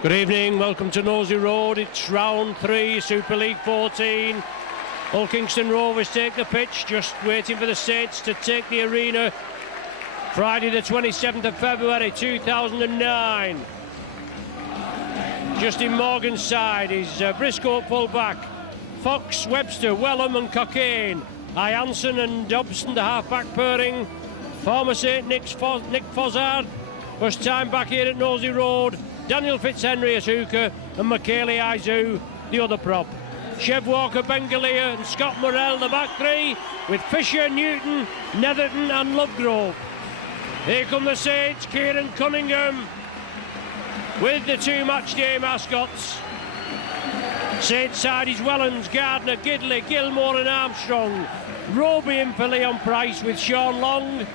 Good evening, welcome to Nosey Road. It's round 3, Super League 14. Hull Kingston Rovers take the pitch, just waiting for the Saints to take the arena. Friday the 27th of February 2009. Justin Morgan's side is Briscoe at full back. Fox, Webster, Wellham and Cockayne. Ianson and Dobson, the half-back pairing. Former Saint Nick Fozzard. First time back here at Nosey Road. Daniel Fitzhenry as hooker and Michaele Izu, the other prop. Chev Walker, Bengalia and Scott Morrell, the back three, with Fisher, Newton, Netherton and Lovegrove. Here come the Saints, Kieran Cunningham with the two matchday mascots. Saints side is Wellens, Gardner, Gidley, Gilmore and Armstrong. Roby in for Leon Price with Sean Long.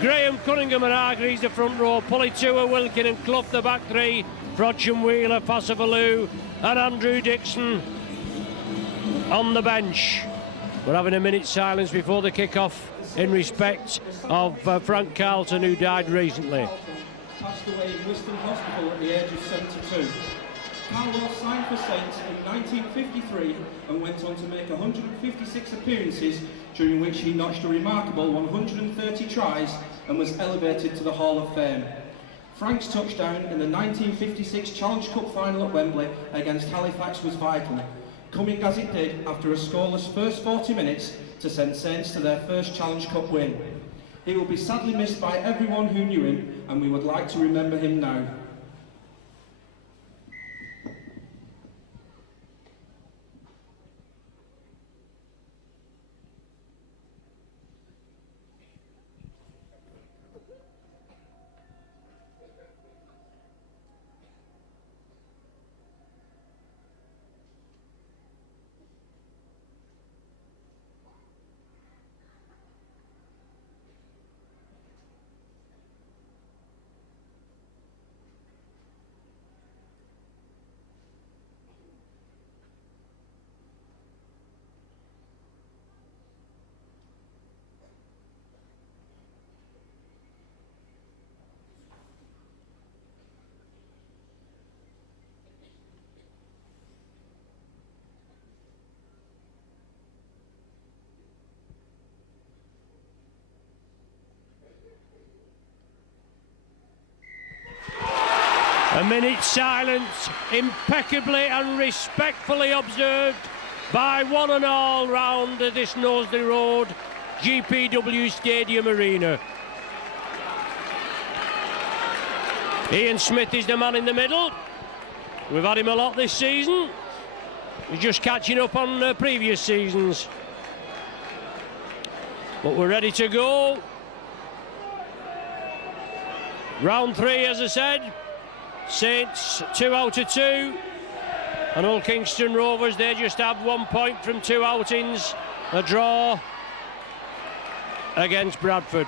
Graham, Cunningham and Hargreaves the front row. Politua, Wilkin and Clough the back three. Frodsham, Wheeler, Passavalu and Andrew Dixon on the bench. We're having a minute's silence before the kick-off in respect of Frank Carlton, who died recently. Passed away in Wiston Hospital at the age of 72. Carlos signed for Saints in 1953 and went on to make 156 appearances, during which he notched a remarkable 130 tries and was elevated to the Hall of Fame. Frank's touchdown in the 1956 Challenge Cup final at Wembley against Halifax was vital, coming as it did after a scoreless first 40 minutes to send Saints to their first Challenge Cup win. He will be sadly missed by everyone who knew him, and we would like to remember him now. A minute's silence, impeccably and respectfully observed by one and all round this Knowsley Road GPW Stadium Arena. Ian Smith is the man in the middle. We've had him a lot this season. He's just catching up on previous seasons. But we're ready to go. Round 3, as I said. Saints 2 out of 2, and Hull Kingston Rovers, they just have 1 point from 2 outings, a draw against Bradford.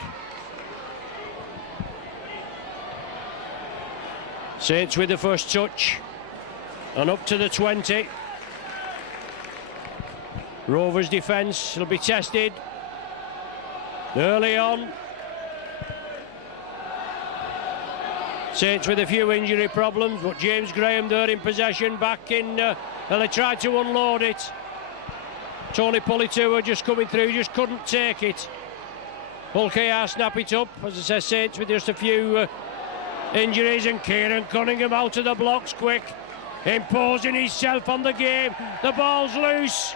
Saints with the first touch and up to the 20. Rovers defence will be tested early on. Saints with a few injury problems, but James Graham there in possession, back in, and they tried to unload it. Tony Politua just coming through, just couldn't take it. Hull KR snap it up, as I said, Saints with just a few injuries, and Kieran Cunningham out of the blocks quick, imposing himself on the game. The ball's loose.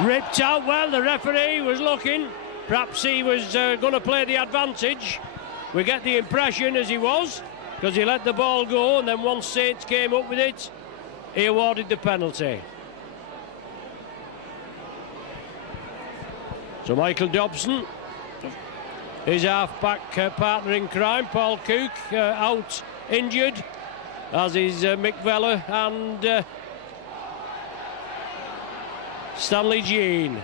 Ripped out well, the referee was looking. Perhaps he was going to play the advantage. We get the impression as he was, because he let the ball go, and then once Saints came up with it, he awarded the penalty. So Michael Dobson, his half-back partner in crime, Paul Cook, out injured, as is Mick Vella and Stanley Jean.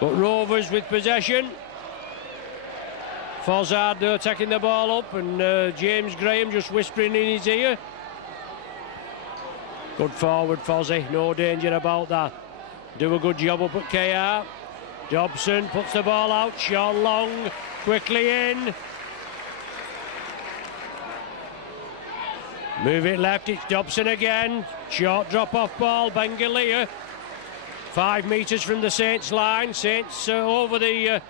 But Rovers with possession. Fozzard taking the ball up, and James Graham just whispering in his ear. Good forward, Fozzie, no danger about that. Do a good job up at KR. Dobson puts the ball out, Sean Long quickly in. Move it left, it's Dobson again. Short drop-off ball, Bengalia. 5 metres from the Saints line. Saints over the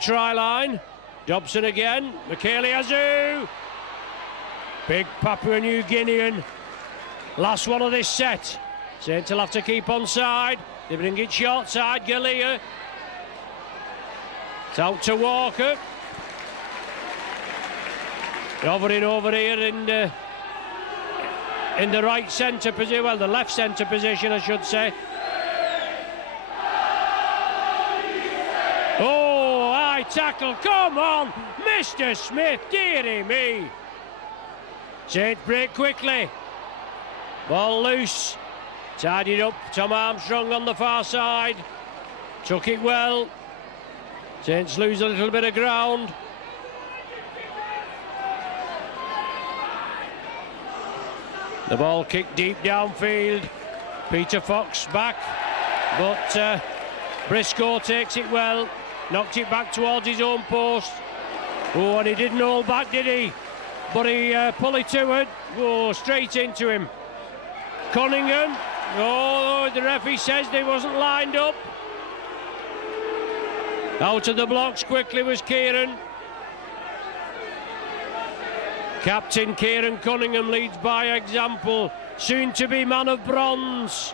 try line. Dobson again. Michele Azu. Big Papua New Guinean. Last one of this set. Saints will have to keep on side. They bring it short side. Galia. It's out to Walker. Hovering over here in the right centre position, well, the left centre position, I should say. Oh, high tackle, come on, Mr. Smith, dearie me. Saints break quickly. Ball loose, tidied up, Tom Armstrong on the far side. Took it well. Saints lose a little bit of ground. The ball kicked deep downfield. Peter Fox back, but Briscoe takes it well. Knocked it back towards his own post. Oh, and he didn't hold back, did he? But he pulled it to it. Oh, straight into him. Cunningham. Oh, the referee says they wasn't lined up. Out of the blocks quickly was Kieran. Captain Kieran Cunningham leads by example. Soon to be man of bronze.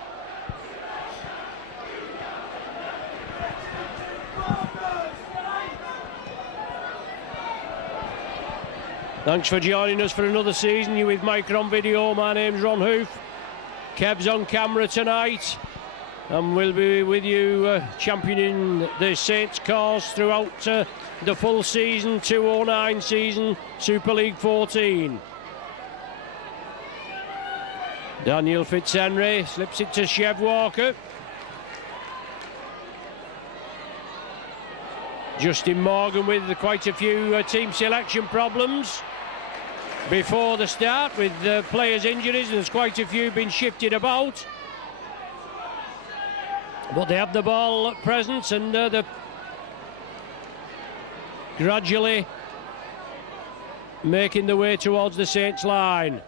Thanks for joining us for another season. You with Micro on Video. My name's Ron Hoof. Kev's on camera tonight, and we'll be with you championing the Saints cause throughout the full season, 2009 season, Super League 14. Daniel Fitzhenry slips it to Chev Walker. Justin Morgan with quite a few team selection problems before the start, with players' injuries, and there's quite a few been shifted about. But they have the ball at present, and they're gradually making the way towards the Saints line.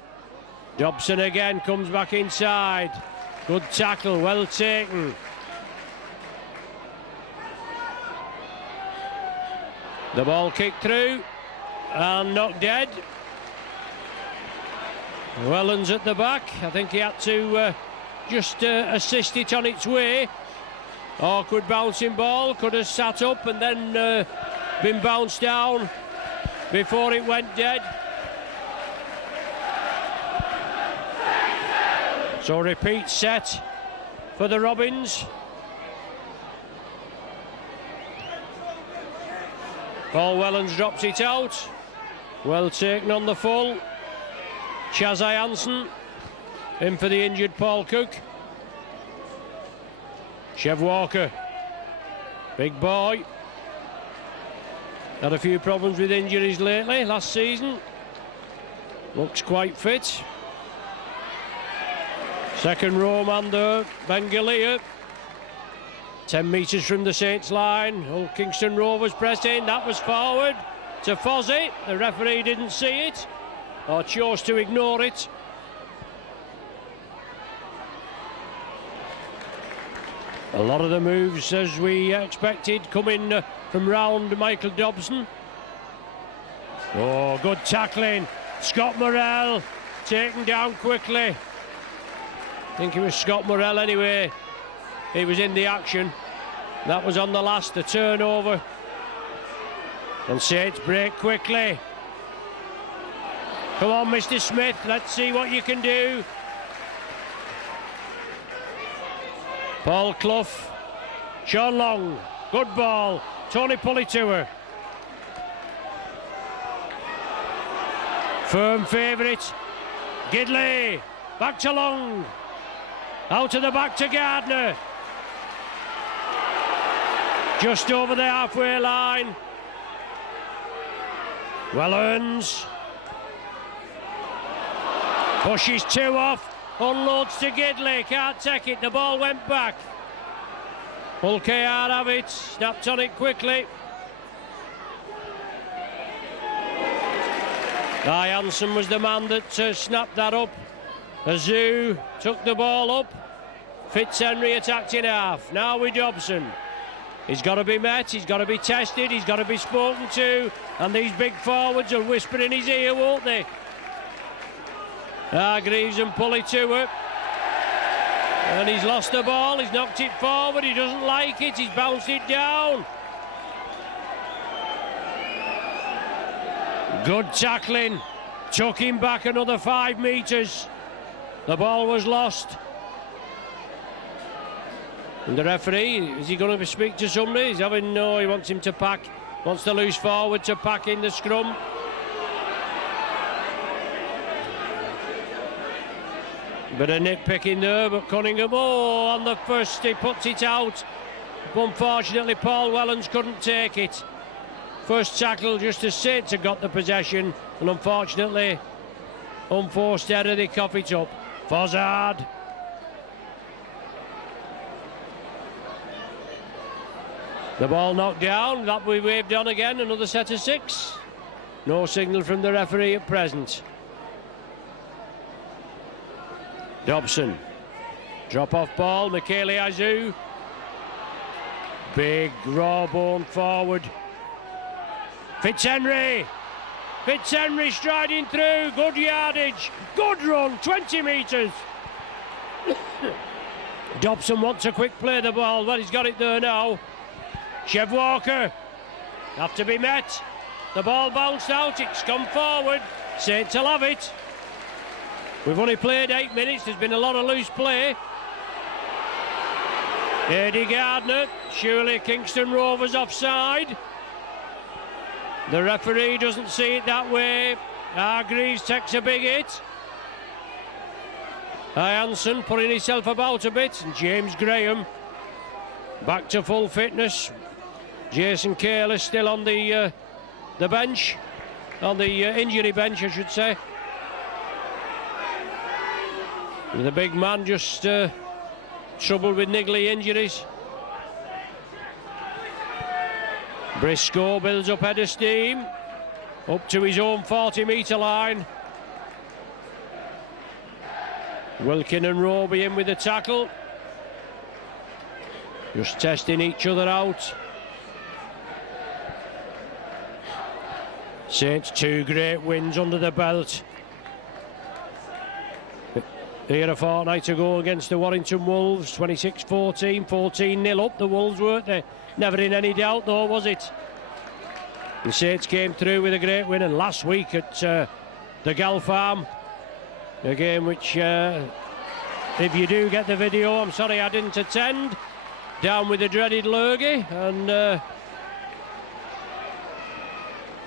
Dobson again comes back inside. Good tackle, well taken. The ball kicked through and knocked dead. Helens at the back. I think he had to just assist it on its way. Awkward bouncing ball, could have sat up and then been bounced down before it went dead. So repeat set for the Robins. Paul Wellens drops it out. Well taken on the full. Chazai Hansen in for the injured Paul Cook. Chev Walker, big boy. Had a few problems with injuries lately last season. Looks quite fit. Second row man there, Bengalia. 10 metres from the Saints line. Hull Kingston Rovers pressing. That was forward to Fozzie. The referee didn't see it, or chose to ignore it. A lot of the moves, as we expected, coming from round Michael Dobson. Oh, good tackling. Scott Morrell taken down quickly. I think it was Scott Morrell anyway. He was in the action. That was on the last, the turnover. And Saints break quickly. Come on, Mr. Smith, let's see what you can do. Paul Clough, Sean Long, good ball. Tony Pulitua. Firm favourite. Gidley, back to Long. Out to the back to Gardner. Just over the halfway line. Wellens. Pushes two off. Unloads to Gidley. Can't take it. The ball went back. Hull KR have it. Snapped on it quickly. Hansen was the man that snapped that up. Azu took the ball up. Fitzhenry attacked in half. Now with Dobson. He's got to be met, he's got to be tested, he's got to be spoken to, and these big forwards will whisper in his ear, won't they? Hargreaves and Pulley to it. And he's lost the ball, he's knocked it forward, he doesn't like it, he's bounced it down. Good tackling, took him back another 5 metres. The ball was lost. And the referee, is he going to speak to somebody? He's having no, he wants him to pack, wants the loose forward to pack in the scrum. Bit of nitpicking there, but Cunningham, on the first he puts it out. Unfortunately, Paul Wellens couldn't take it. First tackle just as Saints had got the possession, and unfortunately, unforced error, they cough it up. Fozzard. The ball knocked down, that we waved on again, another set of 6. No signal from the referee at present. Dobson. Drop-off ball, Michele Azu. Big raw bone forward. Fitzhenry. Fitzhenry striding through, good yardage, good run, 20 metres. Dobson wants a quick play the ball, well he's got it there now. Chev Walker, have to be met. The ball bounced out, it's come forward. Saints will have it. We've only played 8 minutes, there's been a lot of loose play. Eddie Gardner, surely Kingston Rovers offside. The referee doesn't see it that way. Hargreaves takes a big hit. Hansen putting himself about a bit, and James Graham back to full fitness. Jason Careless still on the bench, on the injury bench, I should say. The big man just troubled with niggly injuries. Briscoe builds up head of steam, up to his own 40-metre line. Wilkin and Roby in with the tackle. Just testing each other out. Saints 2 great wins under the belt. Here a fortnight ago against the Warrington Wolves, 26-14, 14-0 up the Wolves, weren't they? Never in any doubt though, was it? The Saints came through with a great win, and last week at the Gal Farm, a game which, if you do get the video, I'm sorry I didn't attend, down with the dreaded lurgy, and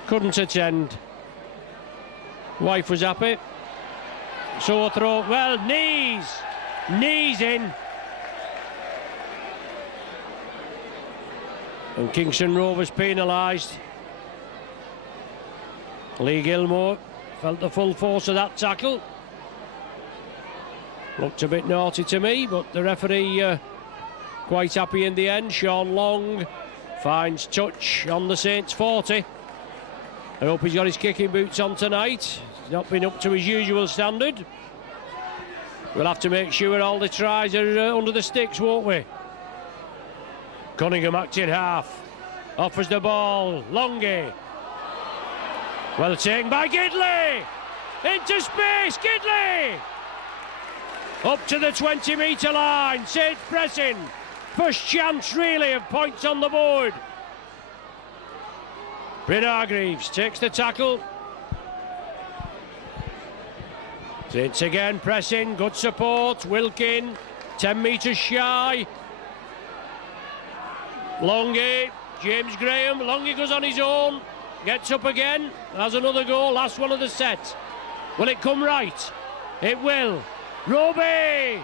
couldn't attend. Wife was happy. Sore throat, well, knees in. And Kingston Rovers penalised. Lee Gilmore felt the full force of that tackle. Looked a bit naughty to me, but the referee quite happy in the end. Sean Long finds touch on the Saints 40. I hope he's got his kicking boots on tonight. He's not been up to his usual standard. We'll have to make sure all the tries are under the sticks, won't we? Cunningham acting half. Offers the ball. Longy. Well taken by Gidley. Into space. Gidley. Up to the 20-metre line. Saints pressing. First chance, really, of points on the board. Bryn Hargreaves takes the tackle. Saints again pressing. Good support. Wilkin. 10 metres shy. Longy. James Graham. Longy goes on his own. Gets up again. Has another goal. Last one of the set. Will it come right? It will. Roby.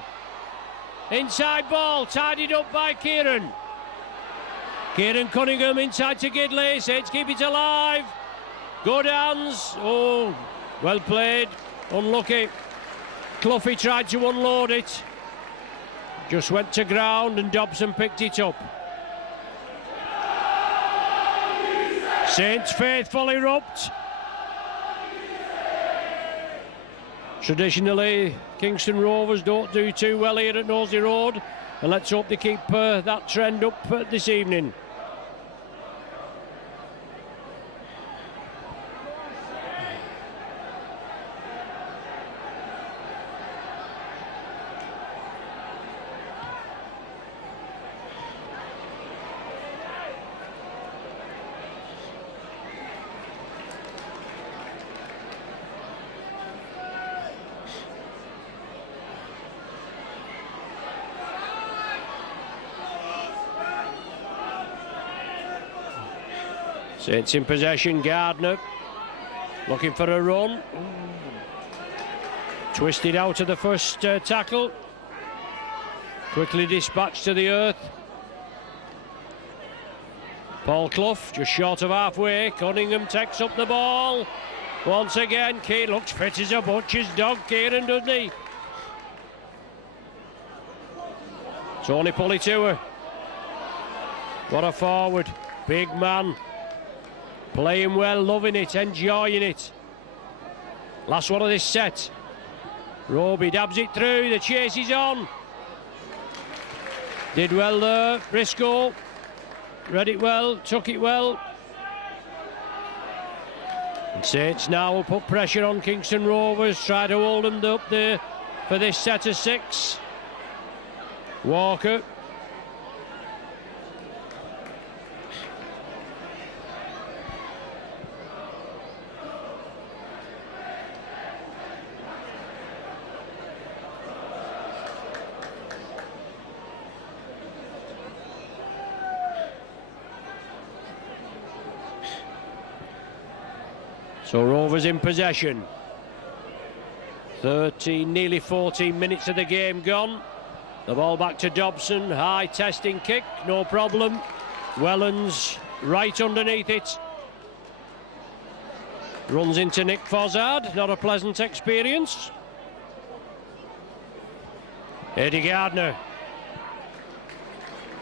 Inside ball. Tidied up by Kieran. Kieran Cunningham inside to Gidley. Saints keep it alive. Good hands. Oh, well played. Unlucky. Cloughie tried to unload it. Just went to ground and Dobson picked it up. Saints faithful erupt. Traditionally, Kingston Rovers don't do too well here at Knowsley Road, and let's hope they keep that trend up this evening. Saints in possession. Gardner looking for a run. Twisted out of the first tackle. Quickly dispatched to the earth. Paul Clough just short of halfway. Cunningham takes up the ball. Once again, Kane looks fit as a butcher's dog, Kieran, doesn't he? Tony Pulitua. What a forward. Big man. Playing well, loving it, enjoying it. Last one of this set. Roby dabs it through, the chase is on. Did well there, Briscoe. Read it well, took it well. And Saints now will put pressure on Kingston Rovers, try to hold them up there for this set of 6. Walker. So Rovers in possession. 13, nearly 14 minutes of the game gone. The ball back to Dobson. High testing kick, no problem. Wellens right underneath it. Runs into Nick Fozzard, not a pleasant experience. Eddie Gardner.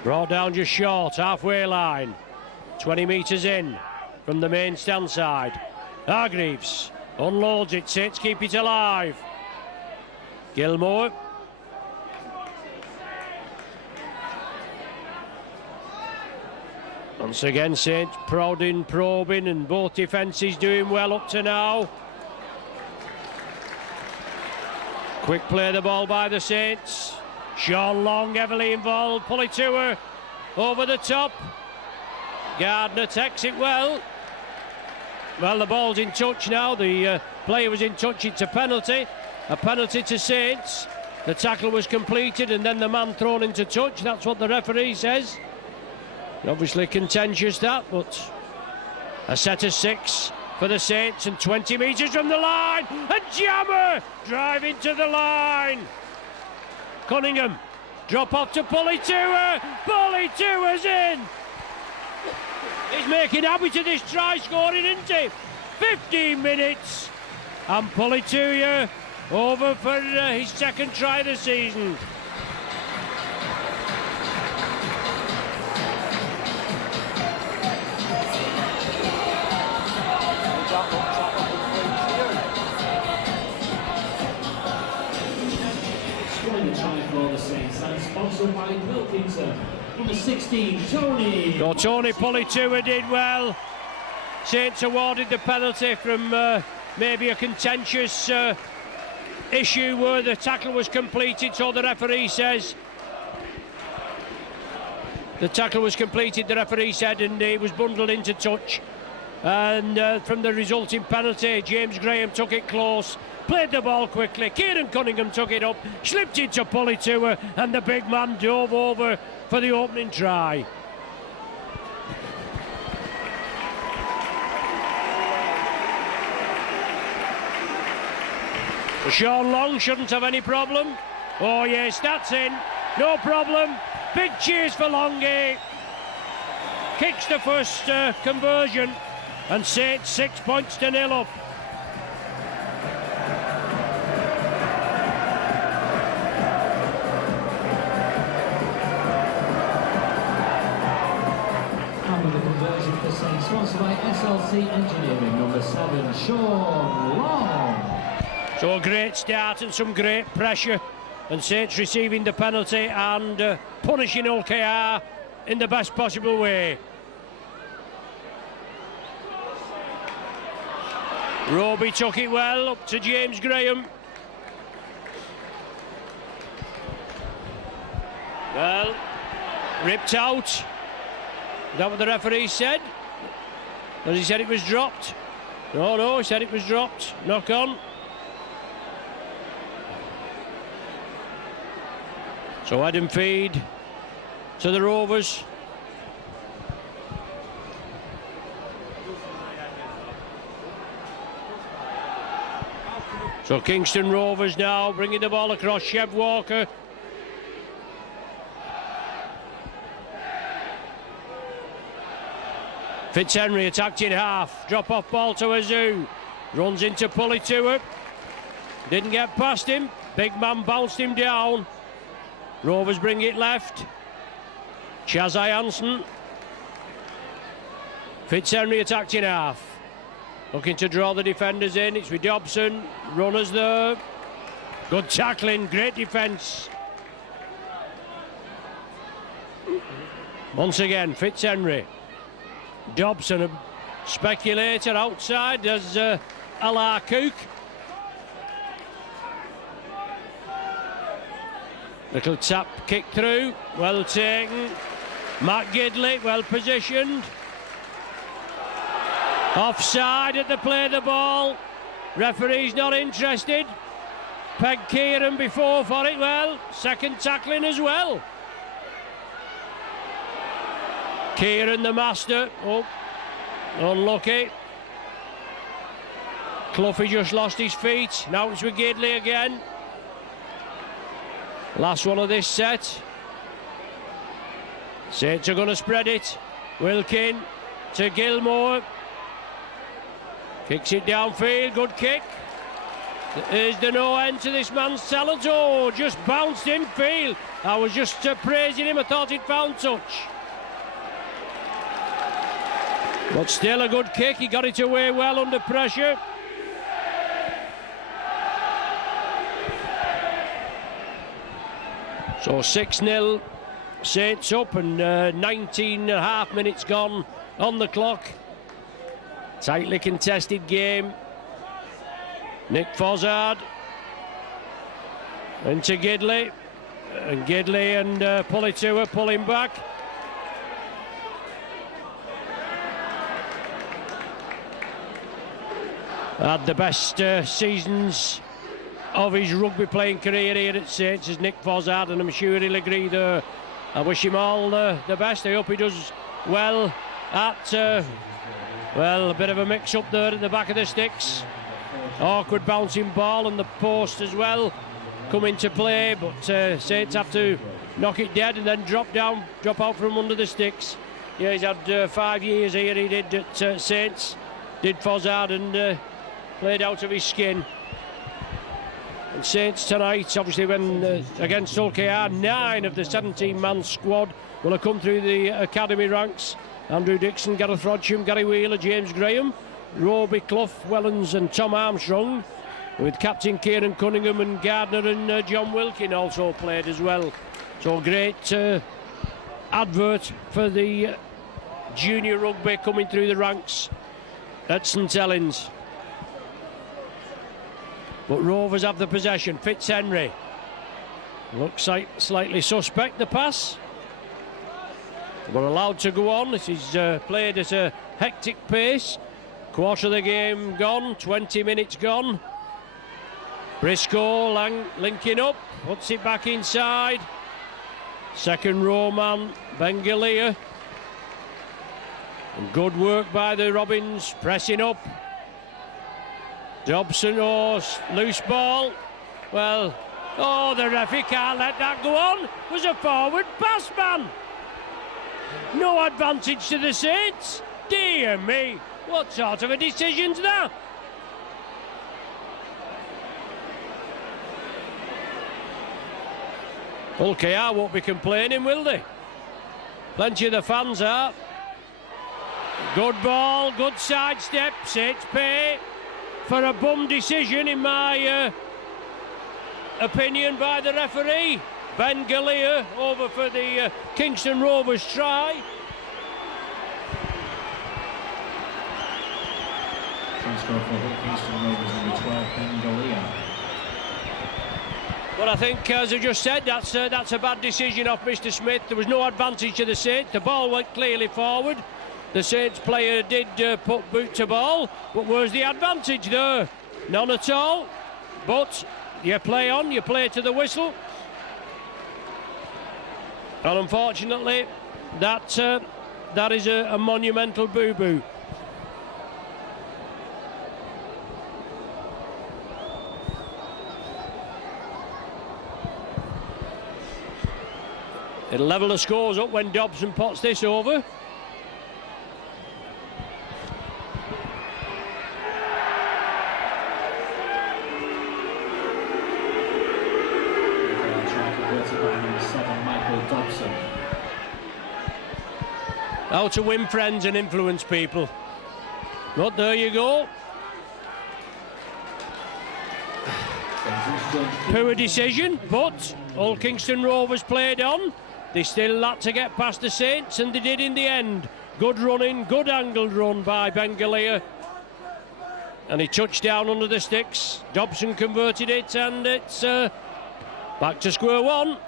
Brought down just short, halfway line. 20 metres in from the main stand side. Hargreaves unloads it, Saints keep it alive. Gilmore. Once again, Saints prodding, probing, and both defences doing well up to now. Quick play the ball by the Saints. Sean Long heavily involved. Pulitua over the top. Gardner takes it well. Well, the ball's in touch now. The player was in touch. It's a penalty. A penalty to Saints. The tackle was completed and then the man thrown into touch. That's what the referee says. Obviously contentious that, but a set of 6 for the Saints and 20 metres from the line. A jammer driving to the line. Cunningham. Drop off to Pulitua. Pulitua's in. He's making habit of this try scoring, isn't he? 15 minutes and Pulitua over for his second try of the season. Scoring the try for the Saints and sponsored by Wilkinson. Number 16, Tony. So Tony Pulitua did well. Saints awarded the penalty from maybe a contentious issue where the tackle was completed, so the referee says. The tackle was completed, the referee said, and he was bundled into touch. And from the resulting penalty, James Graham took it close, played the ball quickly. Kieran Cunningham took it up, slipped into Pulitua, and the big man dove over for the opening try. Sean Long shouldn't have any problem. Oh yes, that's in. No problem. Big cheers for Longy. Kicks the first conversion. And Saints 6 points to 0 up. And with the conversion for Saints, sponsored by SLC Engineering, number 7, Sean Long. So a great start and some great pressure, and Saints receiving the penalty and punishing Hull KR in the best possible way. Roby took it well up to James Graham. Well, ripped out. Is that what the referee said? Or he said it was dropped? No, he said it was dropped. Knock on. So head and feed to the Rovers. So Kingston Rovers now bringing the ball across. Chev Walker. Fitzhenry attacked in half. Drop off ball to Azu. Runs into Pulitua. Didn't get past him. Big man bounced him down. Rovers bring it left. Chazai Hansen. Fitzhenry attacked in half. Looking to draw the defenders in. It's with Dobson. Runners there. Good tackling. Great defence. Once again, Fitzhenry. Dobson, a speculator outside. There's Alar Cook. Little tap kick through. Well taken. Matt Gidley, well positioned. Offside at the play of the ball. Referee's not interested. Peg Kieran before for it. Well, second tackling as well. Kieran the master. Oh, unlucky. Cloughie just lost his feet. Now it's with Gidley again. Last one of this set. Saints are going to spread it. Wilkin to Gilmore. Kicks it downfield. Good kick. Is there no end to this man's talent? Oh, just bounced infield. I was just praising him. I thought he'd found touch. But still a good kick. He got it away well under pressure. So 6-0, Saints up, and 19 and a half minutes gone on the clock. Tightly contested game. Nick Fozzard into Gidley, and Gidley and Pulitua pulling back. Had the best seasons of his rugby playing career here at Saints as Nick Fozzard, and I'm sure he'll agree there. I wish him all the best. I hope he does well at well, a bit of a mix-up there at the back of the sticks. Awkward bouncing ball and the post as well come into play, but Saints have to knock it dead and then drop out from under the sticks. Yeah, he's had 5 years here. He did at Saints, did Fozzard, and played out of his skin. And Saints tonight, obviously, when against Hull KR, 9 of the 17-man squad will have come through the academy ranks. Andrew Dixon, Gareth Rodsham, Gary Wheeler, James Graham, Roby, Clough, Wellens and Tom Armstrong, with captain Kieran Cunningham and Gardner and John Wilkin also played as well. So great advert for the junior rugby coming through the ranks at St Helens. But Rovers have the possession. Fitzhenry looks like slightly suspect, the pass, but allowed to go on. This is played at a hectic pace. Quarter of the game gone, 20 minutes gone. Briscoe linking up, puts it back inside. Second row man, Bengalia. And good work by the Robins, pressing up. Dobson, loose ball. Well, the referee can't let that go on. It was a forward pass, man. No advantage to the Saints. Dear me, what sort of a decision's that? Hull KR won't be complaining, will they? Plenty of the fans are. Good ball, good sidestep, Saints pay. for a bum decision, in my opinion, by the referee. Ben Galea over for the Kingston Rovers try. Transfer for the Kingston Rovers, number 12, Ben Galea. But I think, as I just said, that's a bad decision off Mr. Smith. There was no advantage to the Saints. The ball went clearly forward. The Saints player did put boot to ball, but where's the advantage there? None at all. But you play on, you play to the whistle. And unfortunately, that is a monumental boo-boo. It'll level the scores up when Dobson pots this over. How to win friends and influence people. But there you go. Poor decision, but all Kingston Rovers played on. They still had to get past the Saints, and they did in the end. Good running, good angled run by Ben Galea. And he touched down under the sticks. Dobson converted it, and it's back to square one.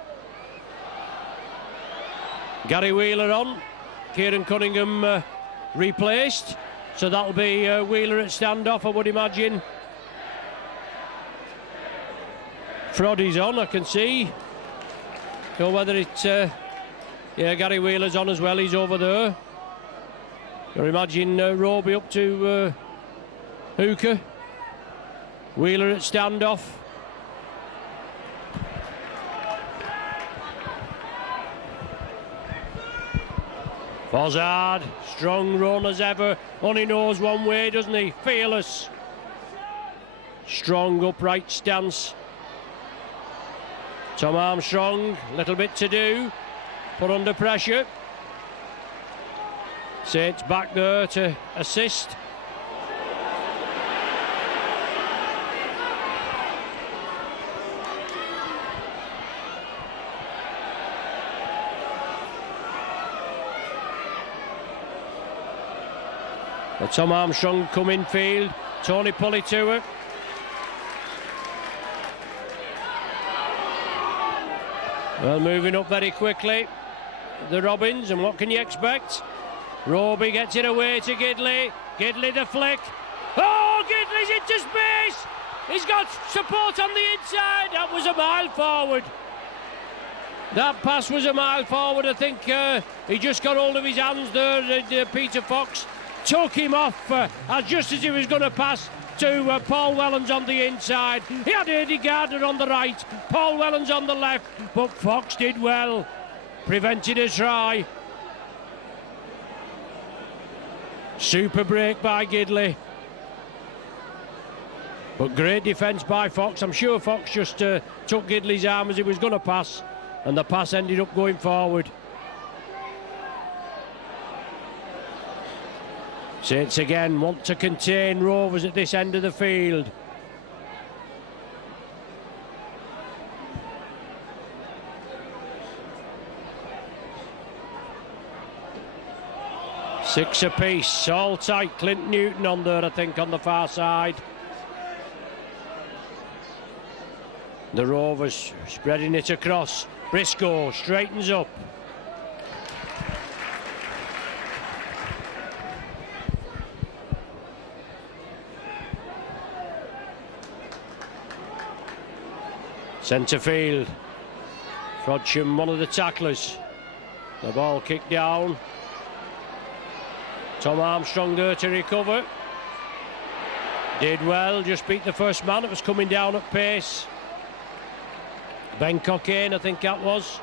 Gary Wheeler on. Kieran Cunningham replaced. So that'll be Wheeler at standoff, I would imagine. Froddy's on, I can see. So whether it's... yeah, Gary Wheeler's on as well, he's over there. I imagine Roby up to Hooker. Wheeler at standoff. Fozzard, strong run as ever. Only knows one way, doesn't he? Fearless. Strong upright stance. Tom Armstrong, little bit to do. Put under pressure. Saints back there to assist. But Tom Armstrong come in field. Tony Pulley to it. Well, moving up very quickly, the Robins, and what can you expect? Roby gets it away to Gidley. Gidley the flick. Oh, Gidley's into space! He's got support on the inside. That was a mile forward. That pass was a mile forward. I think he just got hold of his hands there. Peter Fox took him off just as he was going to pass to Paul Wellens on the inside. He had Eddie Gardner on the right, Paul Wellens on the left, but Fox did well, prevented a try. Super break by Gidley, but great defence by Fox. I'm sure Fox just took Gidley's arm as he was going to pass, and the pass ended up going forward. Saints again want to contain Rovers at this end of the field. Six apiece, all tight. Clint Newton on there, I think, on the far side. The Rovers spreading it across. Briscoe straightens up. Centre field. Frodsham, one of the tacklers. The ball kicked down. Tom Armstrong there to recover. Did well, just beat the first man. It was coming down at pace. Ben Cockayne, I think that was.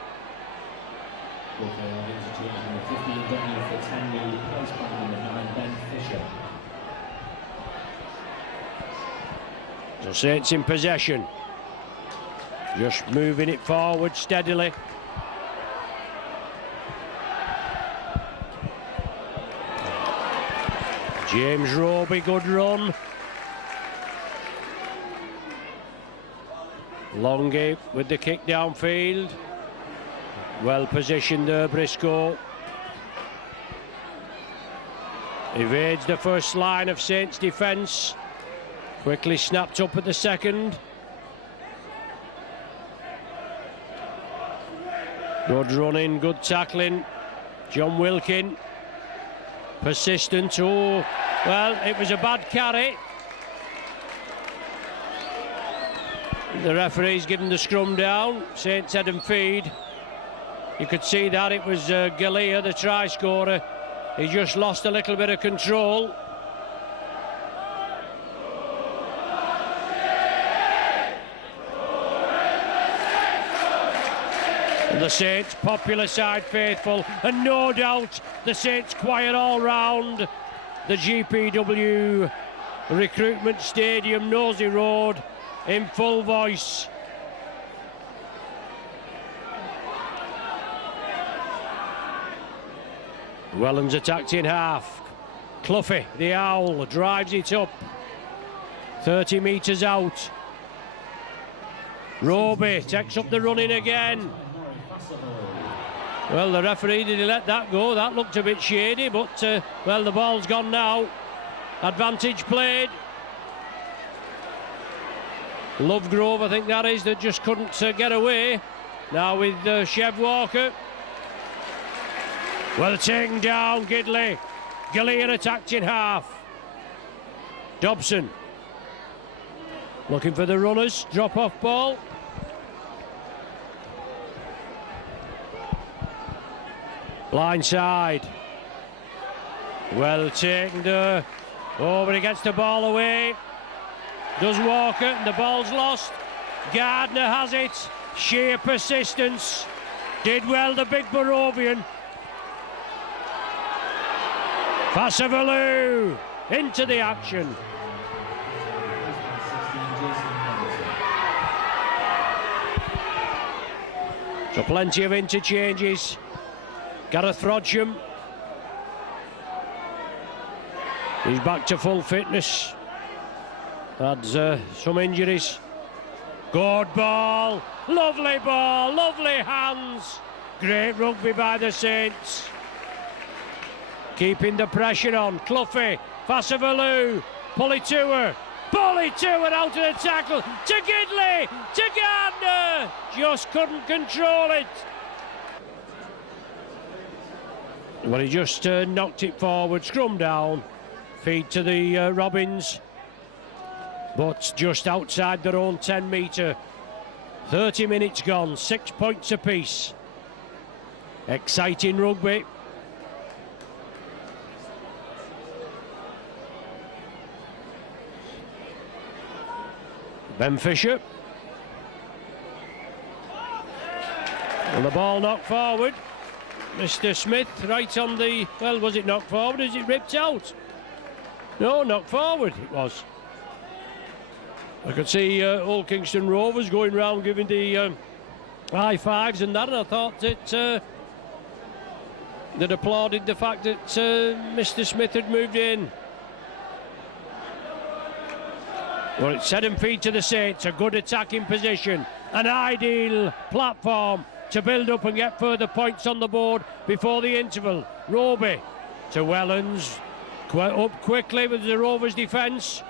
So Saints in possession. Just moving it forward steadily. James Roby, good run. Longy with the kick downfield. Well positioned there, Briscoe. Evades the first line of Saints' defence. Quickly snapped up at the second. Good running, good tackling. John Wilkin. Persistent. Oh, well, it was a bad carry. The referee's given the scrum down. Saints head and feed. You could see that it was Galea, the try scorer. He just lost a little bit of control. And the Saints, popular side faithful, and no doubt the Saints quiet all round the GPW Recruitment Stadium, Nosey Road, in full voice. Wellens attacked in half. Cloughie, the owl, drives it up. 30 metres out. Roby takes up the running again. Well, the referee, did he let that go? That looked a bit shady, but, well, the ball's gone now. Advantage played. Lovegrove, I think that is, that just couldn't get away. Now with Chev Walker. Well taken down, Gidley. Galea attacked in half. Dobson looking for the runners. Drop off ball. Blindside. Well taken there. Oh, but he gets the ball away. Does Walker, and the ball's lost. Gardner has it. Sheer persistence. Did well, the big Borovian. Fassavalu into the action. So plenty of interchanges. Gareth Rodsham. He's back to full fitness. Had some injuries. Good ball. Lovely ball. Lovely hands. Great rugby by the Saints. Keeping the pressure on. Cloughie, Fassavalu, Politua out of the tackle, to Gidley, to Gardner, just couldn't control it. Well, he just knocked it forward, scrum down, feed to the Robins, but just outside their own 10 metre. 30 minutes gone, 6 points apiece. Exciting rugby. Ben Fisher. And the ball knocked forward. Mr. Smith right on the... Well, was it knocked forward? Is it ripped out? No, knocked forward it was. I could see Old Kingston Rovers going round giving the high fives and that, and I thought that they'd applauded the fact that Mr. Smith had moved in. Well, it's set and feed to the Saints, a good attacking position, an ideal platform to build up and get further points on the board before the interval. Roby to Wellens, up quickly with the Rovers' defence.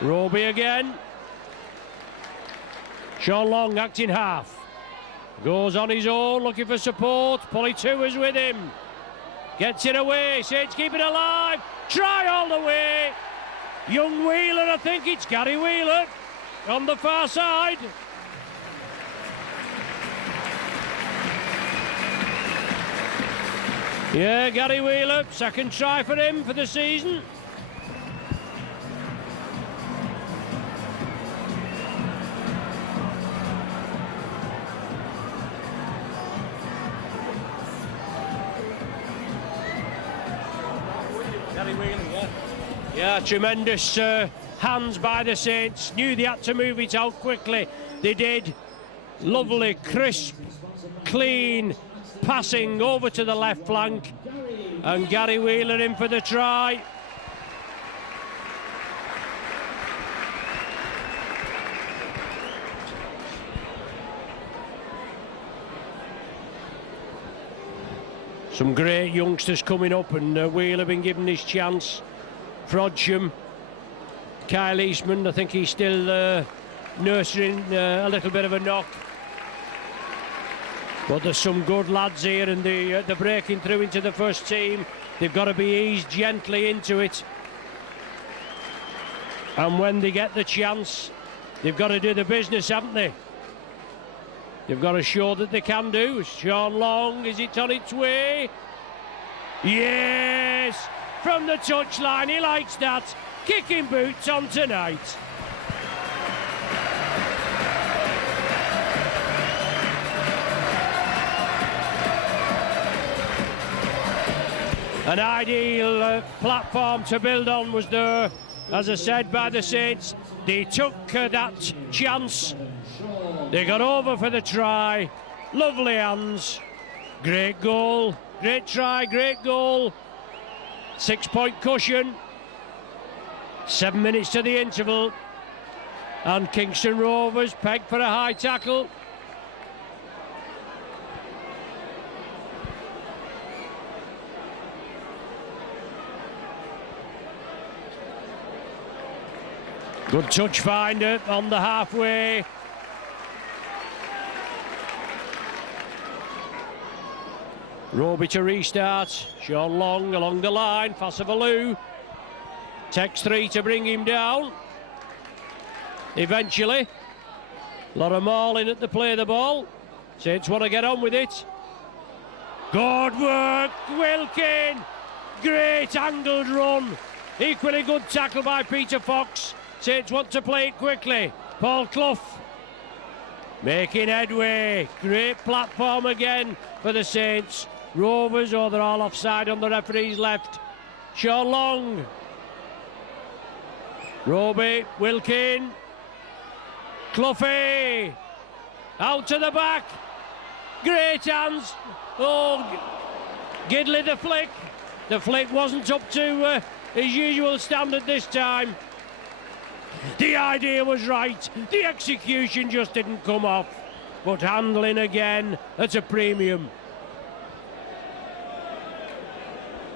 Roby again. Sean Long acting half. Goes on his own, looking for support. Politua's with him. Gets it away, Saints keep it alive. Try all the way. Young Wheeler, I think it's Gary Wheeler on the far side. Yeah, Gary Wheeler, second try for him for the season. Gary Wheeler, yeah. Yeah, tremendous hands by the Saints. Knew they had to move it out quickly. They did. Lovely, crisp, clean passing over to the left flank. And Gary Wheeler in for the try. Some great youngsters coming up, and Wheeler been given his chance. Frodsham, Kyle Eastman, I think he's still nurturing a little bit of a knock. But there's some good lads here, and they're breaking through into the first team. They've got to be eased gently into it. And when they get the chance, they've got to do the business, haven't they? They've got to show that they can do. Sean Long, is it on its way? Yes! From the touchline, he likes that. Kicking boots on tonight. An ideal platform to build on was there, as I said, by the Saints. They took that chance. They got over for the try. Lovely hands. Great goal. Great try, great goal. 6-point cushion. 7 minutes to the interval. And Kingston Rovers pegged for a high tackle. Good touch finder on the halfway. Roby to restart. Sean Long along the line. Fassavalu takes 3 to bring him down. Eventually. A lot of mauling at the play of the ball. Saints want to get on with it. Good work, Wilkin. Great angled run. Equally good tackle by Peter Fox. Saints want to play it quickly. Paul Clough making headway. Great platform again for the Saints. Rovers, they're all offside on the referee's left. Sean Long. Roby, Wilkin. Cloughy. Out to the back. Great hands. Gidley the flick. The flick wasn't up to his usual standard this time. The idea was right. The execution just didn't come off. But handling again at a premium.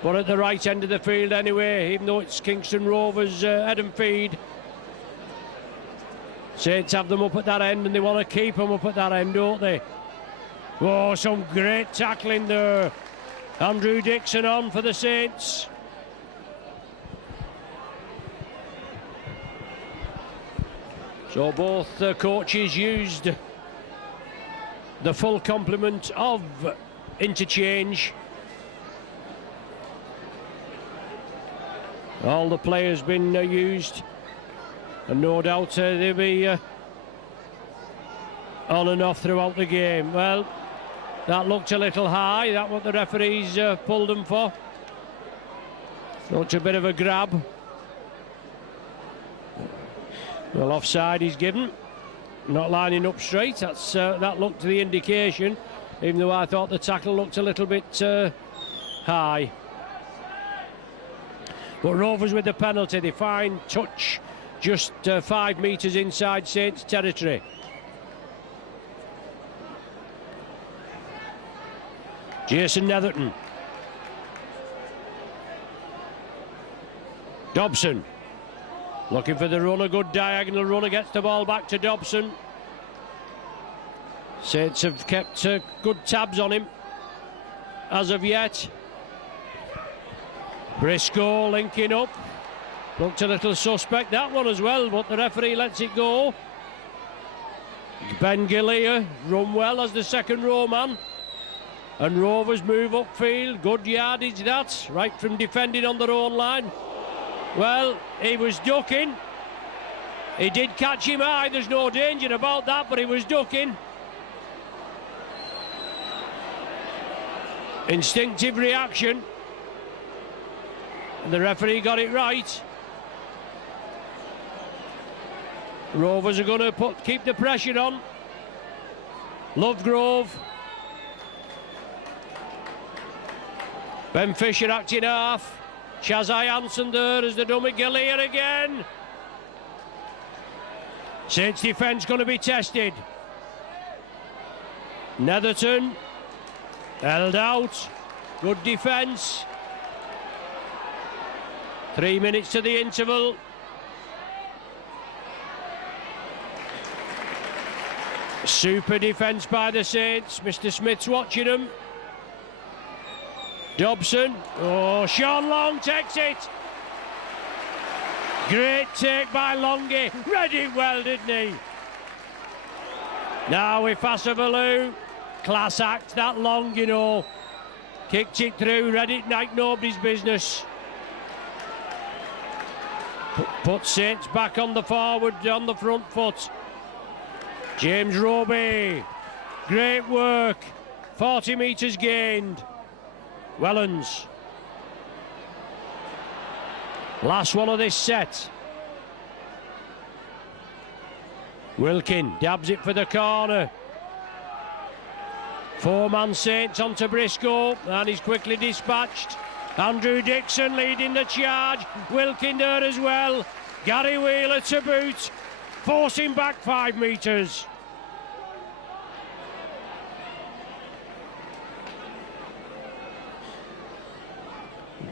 But at the right end of the field anyway, even though it's Kingston Rovers head and feed. Saints have them up at that end, and they want to keep them up at that end, don't they? Oh, some great tackling there. Andrew Dixon on for the Saints. So both coaches used the full complement of interchange. All the players been used, and no doubt they'll be on and off throughout the game. Well, that looked a little high. That's what the referees pulled them for. Looked a bit of a grab. Well, offside is given. Not lining up straight. That looked the indication, even though I thought the tackle looked a little bit high. But Rovers with the penalty. They find touch just 5 metres inside Saints territory. Jason Netherton. Dobson. Looking for the run, a good diagonal runner, gets the ball back to Dobson. Saints have kept good tabs on him as of yet. Briscoe linking up. Looked a little suspect, that one as well, but the referee lets it go. Ben Gillier run well as the second row man. And Rovers move upfield. Good yardage that, right from defending on their own line. Well, he was ducking. He did catch him high, there's no danger about that, but he was ducking. Instinctive reaction. And the referee got it right. Rovers are going to keep the pressure on. Lovegrove. Ben Fisher acting half. Chazai Hansen there as the dummy. Gillier again. Saints defence going to be tested. Netherton held out. Good defence. 3 minutes to the interval. Super defence by the Saints. Mr. Smith's watching them. Dobson. Oh, Sean Long takes it. Great take by Longy. Read it well, didn't he? Now with Fasavalu. Class act, that Long, you know. Kicked it through, read it like nobody's business. Put Saints back on the forward, on the front foot. James Roby. Great work. 40 metres gained. Wellens. Last one of this set. Wilkin dabs it for the corner. Four-man Saints onto Briscoe, and he's quickly dispatched. Andrew Dixon leading the charge. Wilkin there as well. Gary Wheeler to boot, forcing back 5 metres.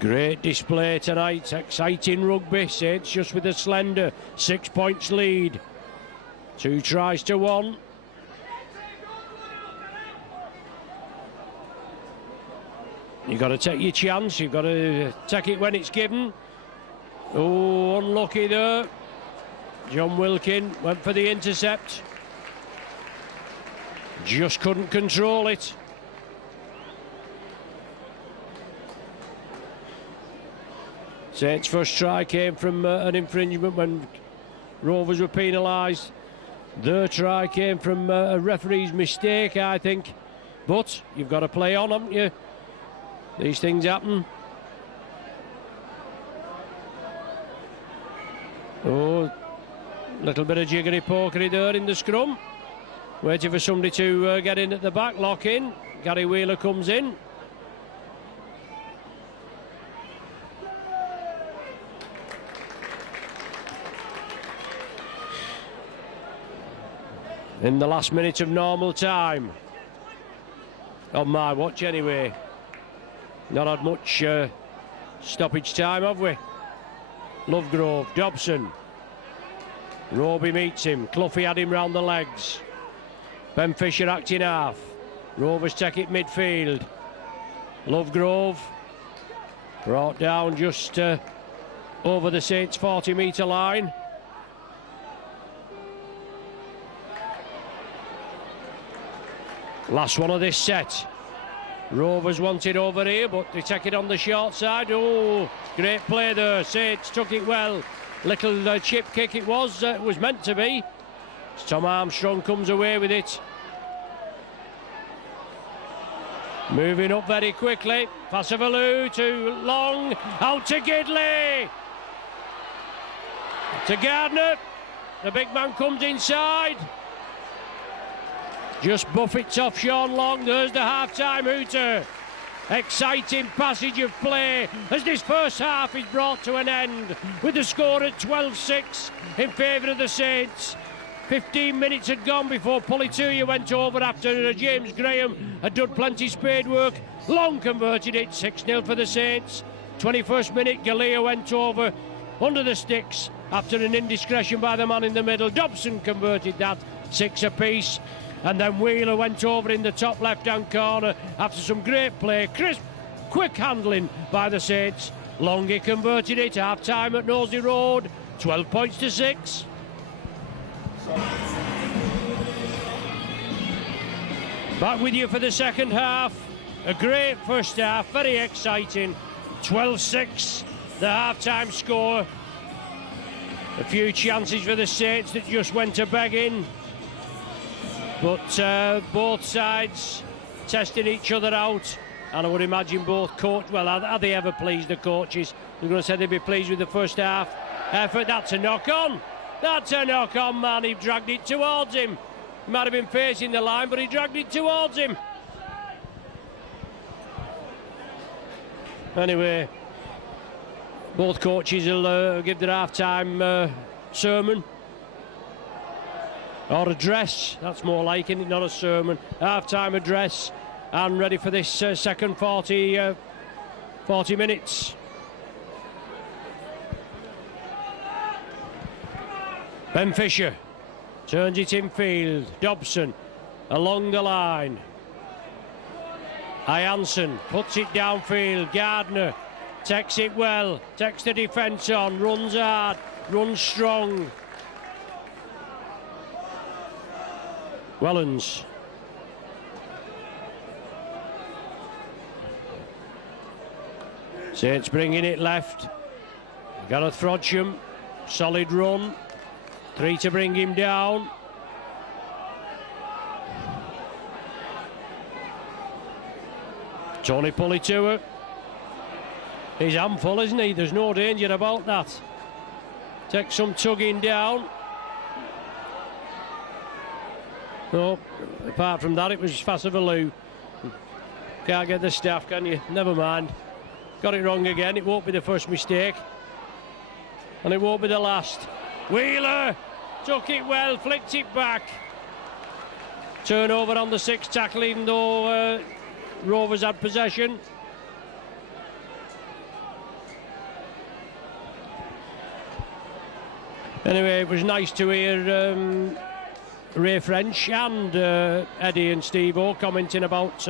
Great display tonight, exciting rugby. Saints just with a slender 6 points lead. 2 tries to 1. You've got to take your chance, you've got to take it when it's given. Oh, unlucky there. John Wilkin went for the intercept. Just couldn't control it. Saints' first try came from an infringement when Rovers were penalised. Their try came from a referee's mistake, I think. But you've got to play on, haven't you? These things happen. Oh, little bit of jiggery-pokery there in the scrum. Waiting for somebody to get in at the back, lock in. Gary Wheeler comes in. In the last minute of normal time. On my watch anyway. Not had much stoppage time, have we? Lovegrove, Dobson. Roby meets him. Cloughie had him round the legs. Ben Fisher acting half. Rovers take it midfield. Lovegrove brought down just over the Saints 40-metre line. Last one of this set. Rovers want it over here, but they take it on the short side. Oh, great play there. Saints took it well. Little chip kick it was meant to be. Tom Armstrong comes away with it. Moving up very quickly. Fasavalu to Long. Out to Gidley. To Gardner. The big man comes inside. Just buffets off Sean Long. There's the half-time hooter. Exciting passage of play as this first half is brought to an end with the score at 12-6 in favour of the Saints. 15 minutes had gone before Polituya went over after James Graham had done plenty spade work. Long converted it, 6-0 for the Saints. 21st minute, Galea went over under the sticks after an indiscretion by the man in the middle. Dobson converted that, 6 apiece. And then Wheeler went over in the top left-hand corner after some great play. Crisp, quick handling by the Saints. Longy converted it, half-time at Nosey Road, 12 points to 6. Back with you for the second half. A great first half, very exciting. 12-6, the half-time score. A few chances for the Saints that just went to begging. But both sides testing each other out, and I would imagine both are they ever pleased, the coaches? They're going to say they'd be pleased with the first half effort. That's a knock-on. That's a knock-on, man. He dragged it towards him. He might have been facing the line, but he dragged it towards him. Anyway, both coaches will give their half-time sermon. Or address, that's more like it, not a sermon. Half-time address and ready for this second 40 minutes. Ben Fisher turns it in field. Dobson along the line. Janssen puts it downfield. Gardner takes it well, takes the defence on, runs hard, runs strong. Wellens. Saints bringing it left. Gareth Frodsham, solid run. 3 to bring him down. Tony Pulitua. He's handful, isn't he? There's no danger about that. Takes some tugging down. No, apart from that, it was Fasavalou. Can't get the staff, can you? Never mind. Got it wrong again. It won't be the first mistake. And it won't be the last. Wheeler took it well, flicked it back. Turnover on the 6th tackle, even though Rovers had possession. Anyway, it was nice to hear Ray French and Eddie and Steve-O commenting about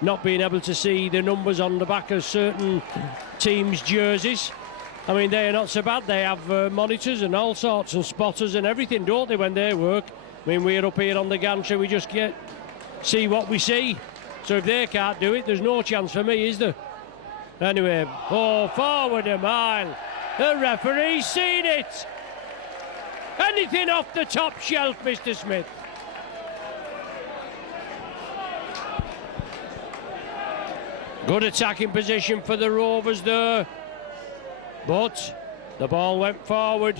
not being able to see the numbers on the back of certain teams' jerseys. I mean, they're not so bad. They have monitors and all sorts and spotters and everything, don't they, when they work? I mean, we're up here on the gantry, we just see what we see. So if they can't do it, there's no chance for me, is there? Anyway, forward a mile. The referee's seen it. Anything off the top shelf, Mr. Smith? Good attacking position for the Rovers there. But the ball went forward.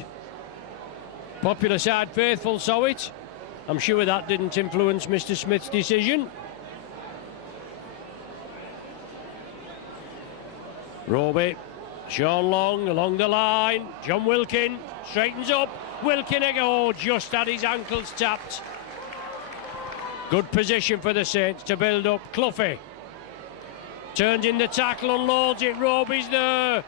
Popular side faithful saw it. I'm sure that didn't influence Mr. Smith's decision. Roby, Sean Long along the line. John Wilkin straightens up. Wilkin just had his ankles tapped. Good position for the Saints to build up. Cloughie turns in the tackle, unloads it. Roby's there.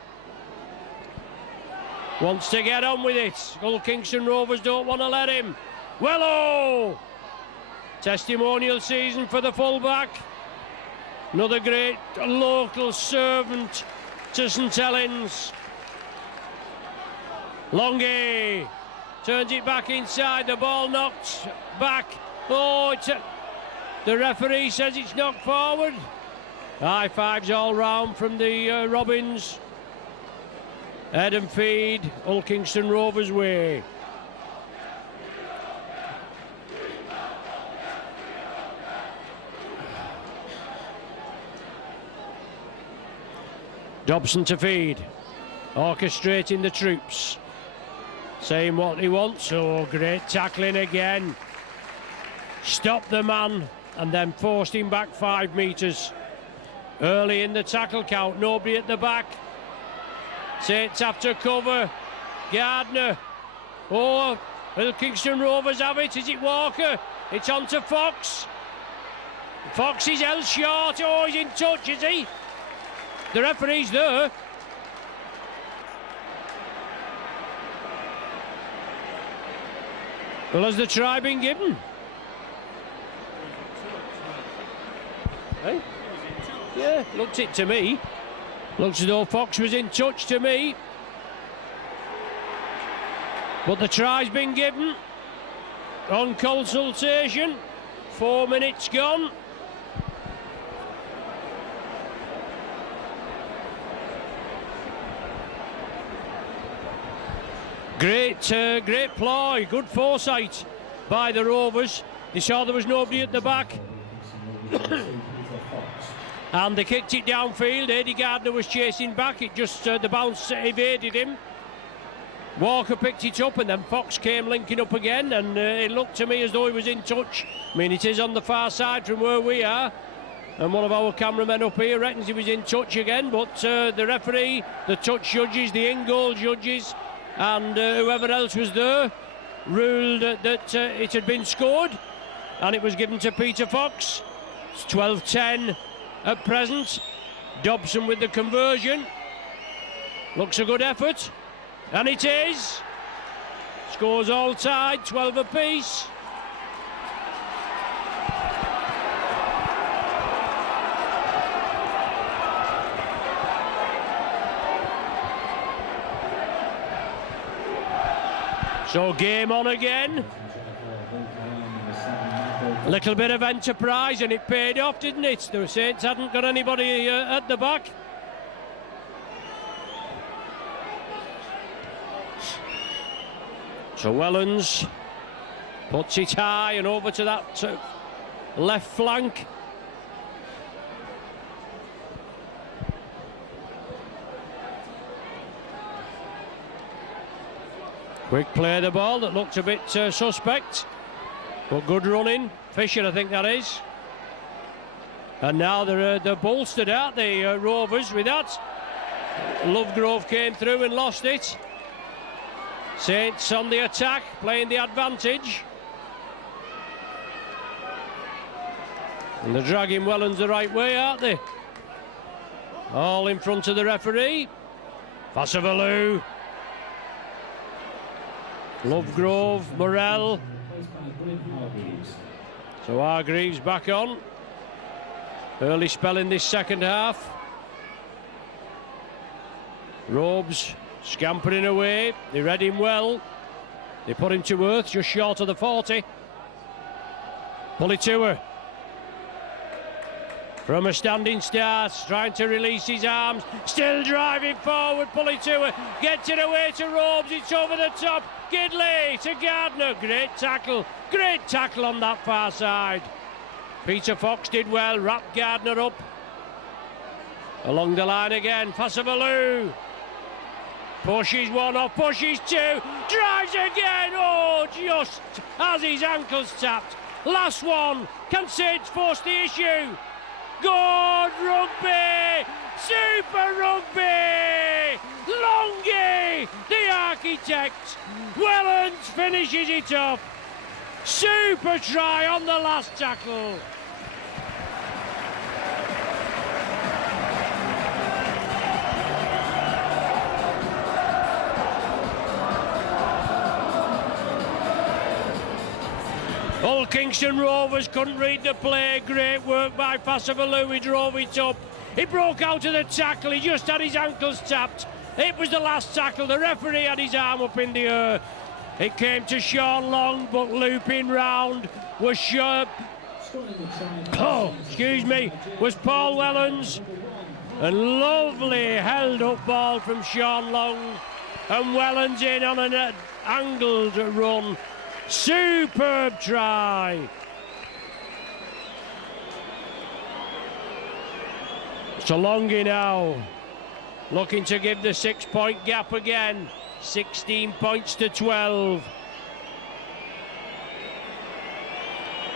Wants to get on with it. Hull Kingston Rovers don't want to let him. Wello! Testimonial season for the fullback. Another great local servant to St Helens. Longy turns it back inside. The ball knocked back. The referee says it's knocked forward. High fives all round from the Robins. Head and feed, Hull Kingston Rovers way. Dobson to feed, orchestrating the troops, saying what he wants. Oh, great tackling again. Stopped the man and then forced him back 5 metres. Early in the tackle count, nobody at the back. Saints have to cover. Gardner. Oh, will Kingston Rovers have it? Is it Walker? It's on to Fox. Fox is held short. Oh, he's in touch, is he? The referee's there. Well, has the try been given? Hey? Yeah, looked it to me. Looks as though Fox was in touch to me. But the try's been given. On consultation. 4 minutes gone. Great ploy, good foresight by the Rovers. They saw there was nobody at the back. And they kicked it downfield. Eddie Gardner was chasing back. It just, the bounce evaded him. Walker picked it up and then Fox came linking up again, and it looked to me as though he was in touch. I mean, it is on the far side from where we are, and one of our cameramen up here reckons he was in touch again, but the referee, the touch judges, the in-goal judges, and whoever else was there ruled that it had been scored, and it was given to Peter Fox. It's 12-10 at present. Dobson with the conversion. Looks a good effort. And it is. Scores all tied, 12 apiece. So game on again. A little bit of enterprise and it paid off, didn't it? The Saints hadn't got anybody at the back. So Wellens puts it high and over to that left flank. Quick play of the ball that looked a bit suspect, but good running. Fisher, I think that is. And now they're bolstered out, the Rovers, with that. Lovegrove came through and lost it. Saints on the attack, playing the advantage. And they're dragging Wellens the right way, aren't they? All in front of the referee. Fassavalu. Lovegrove, Morell. So Hargreaves back on. Early spell in this second half. Robes scampering away. They read him well. They put him to earth just short of the 40. Pulitua. From a standing start, trying to release his arms. Still driving forward, Pulitua. Gets it away to Robes. It's over the top. Gidley to Gardner. Great tackle on that far side. Peter Fox did well, wrapped Gardner up. Along the line again, Fassavalu. Pushes one off, pushes two, drives again. Oh, just as his ankles tapped. Last one, can Saints force the issue? Good rugby, super rugby. Longy, the architect. Wellens finishes it off. Super try on the last tackle. Old Kingston Rovers couldn't read the play. Great work by Fassavalu. He drove it up. He broke out of the tackle. He just had his ankles tapped. It was the last tackle. The referee had his arm up in the air. It came to Sean Long, but looping round was was Paul Wellens. A lovely held up ball from Sean Long. And Wellens in on an angled run. Superb try. So Longy now looking to give the 6-point gap again. 16 points to 12.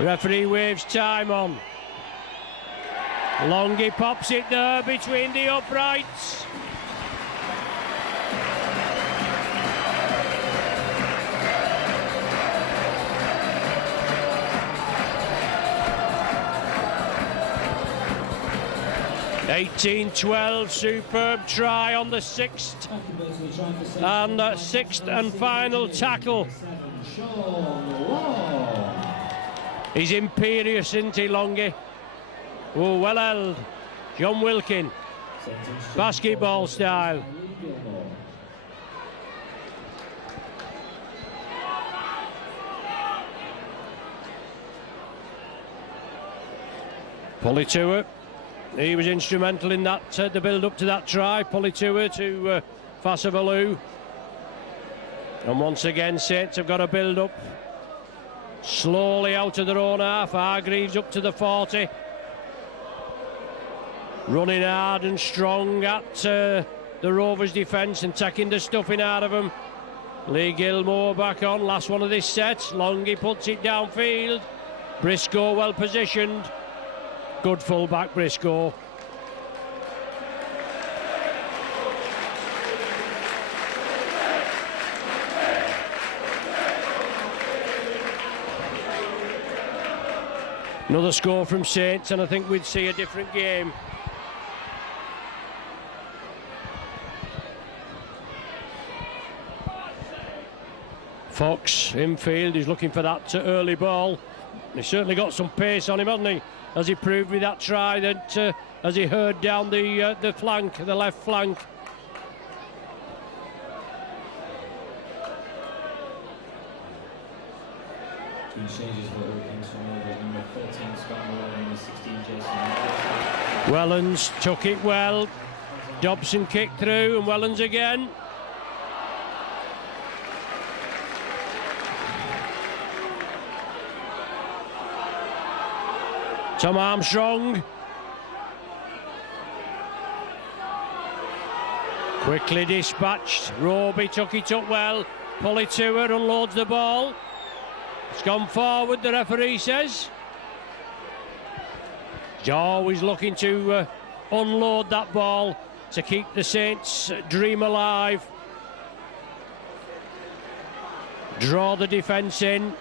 Referee waves time on. Longy pops it there between the uprights. (18-12), superb try on the sixth and final tackle. He's imperious, isn't he, Longy? Oh, well held. John Wilkin, basketball style. Pulitua. He was instrumental in that, the build-up to that try. Pulitua to Fassavalu. And once again, Saints have got to build up. Slowly out of their own half. Hargreaves up to the 40. Running hard and strong at the Rovers' defence and taking the stuffing out of them. Lee Gilmore back on, last one of this set. Longy puts it downfield. Briscoe well positioned. Good full-back, Briscoe. Another score from Saints, and I think we'd see a different game. Fox infield, he's looking for that early ball. He's certainly got some pace on him, hasn't he? As he proved with that try that as he hurled down the flank, the left flank. Two changes for the Hurricanes from Melbourne. Number 13 Scott Moore and number 16 Jason. Wellens took it well. Dobson kicked through, and Wellens again. Tom Armstrong. Quickly dispatched. Roby took it up well. Polituer unloads the ball. It's gone forward, the referee says. He's always looking to unload that ball to keep the Saints' dream alive. Draw the defence in.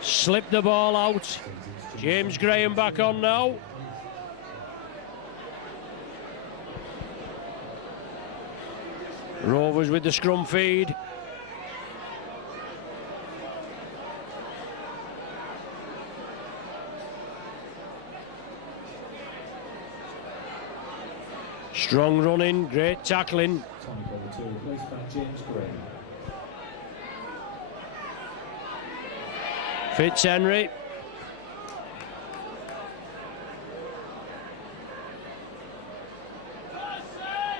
Slip the ball out. James Graham back on now. Rovers with the scrum feed. Strong running, great tackling. Tommy Polituer replaced by James Graham. Fitzhenry.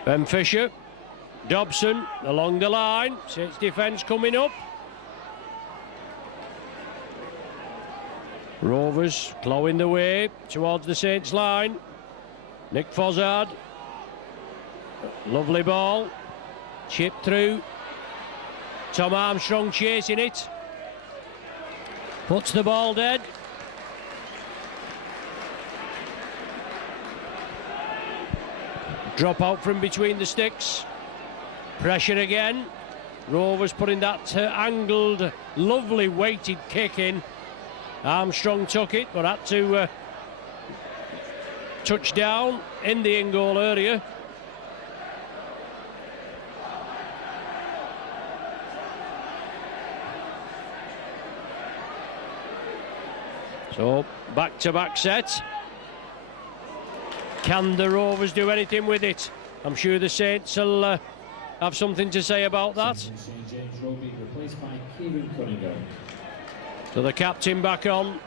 Ben Fisher. Dobson along the line. Saints defence coming up. Rovers ploughing the way towards the Saints line. Nick Fozzard. Lovely ball. Chipped through. Tom Armstrong chasing it. Puts the ball dead. Drop out from between the sticks. Pressure again. Rovers putting that angled, lovely weighted kick in. Armstrong took it, but had to touch down in the in-goal area. So, back-to-back set. Can the Rovers do anything with it? I'm sure the Saints will have something to say about that. James Roby replaced by Kieran Cunningham. So the captain back on.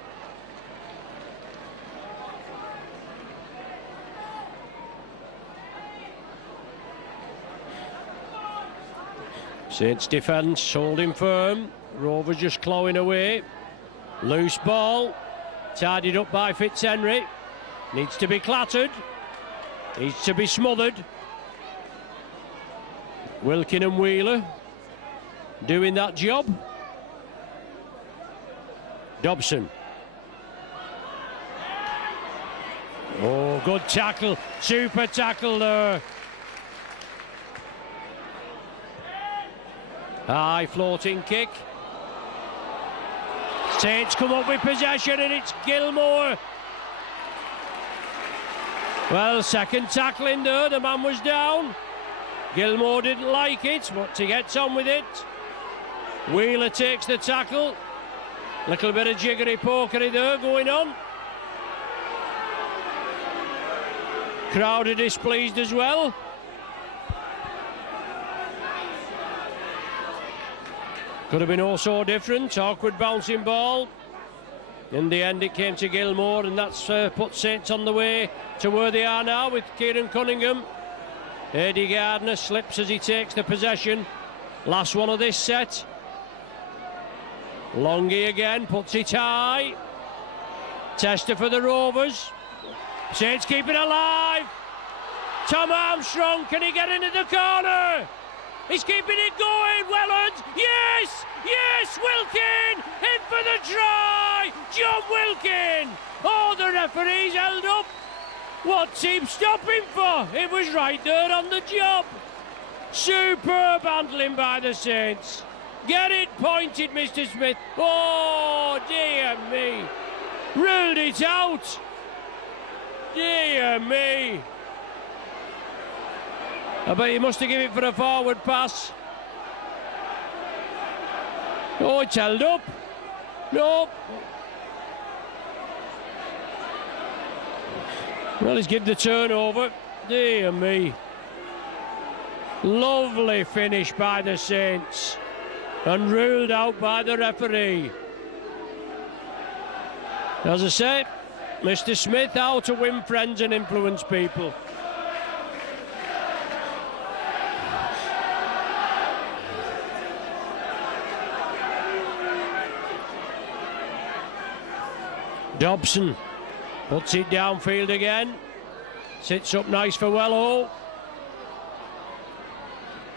Saints defence holding firm. Rovers just clawing away. Loose ball. Tidied up by Fitzhenry. Needs to be clattered. Needs to be smothered. Wilkin and Wheeler doing that job. Dobson. Oh, good tackle. Super tackle there. High floating kick. Saints come up with possession, and it's Gilmore. Well, second tackle in there, the man was down. Gilmore didn't like it, but he gets on with it. Wheeler takes the tackle. Little bit of jiggery-pokery there going on. Crowd are displeased as well. Could have been also different. Awkward bouncing ball. In the end, it came to Gilmore, and that's put Saints on the way to where they are now with Kieran Cunningham. Eddie Gardner slips as he takes the possession. Last one of this set. Longy again, puts it high. Tester for the Rovers. Saints keep it alive. Tom Armstrong, can he get into the corner? He's keeping it going. Wellens, yes, yes, Wilkin in for the try. John Wilkin. Oh, the referee's held up. What's he stopping for? It was right there on the job. Superb handling by the Saints. Get it pointed, Mr. Smith. Oh, dear me. Ruled it out. Dear me. I bet he must have given it for a forward pass. Oh, it's held up. No. Well, he's given the turnover. Dear me. Lovely finish by the Saints. And ruled out by the referee. As I say, Mr. Smith, how to win friends and influence people. Dobson puts it downfield again. Sits up nice for Wello.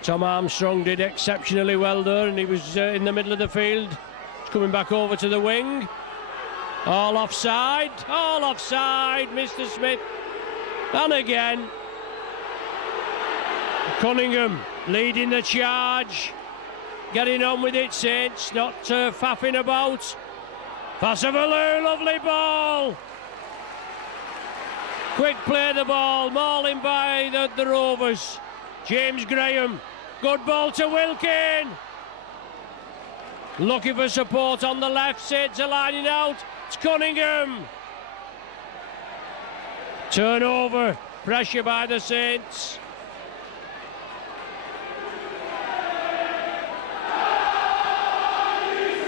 Tom Armstrong did exceptionally well there, and he was in the middle of the field. He's coming back over to the wing. All offside, Mr. Smith. And again, Cunningham leading the charge. Getting on with it, Saints, not faffing about. Passavalu, lovely ball. Quick play the ball, mauling by the Rovers. James Graham, good ball to Wilkin. Looking for support on the left, Saints are lining out. It's Cunningham. Turnover, pressure by the Saints.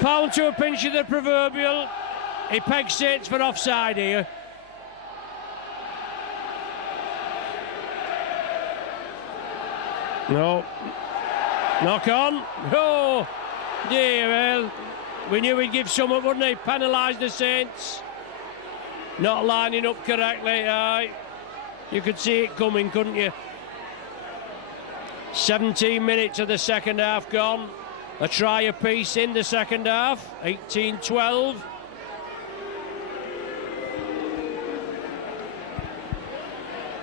Pound to a pinch of the proverbial. He pegs Saints for offside here. No. Knock on. Oh, dear, well, we knew he'd give something, wouldn't he? Penalise the Saints. Not lining up correctly. You could see it coming, couldn't you? 17 minutes of the second half gone. A try apiece in the second half. 18-12.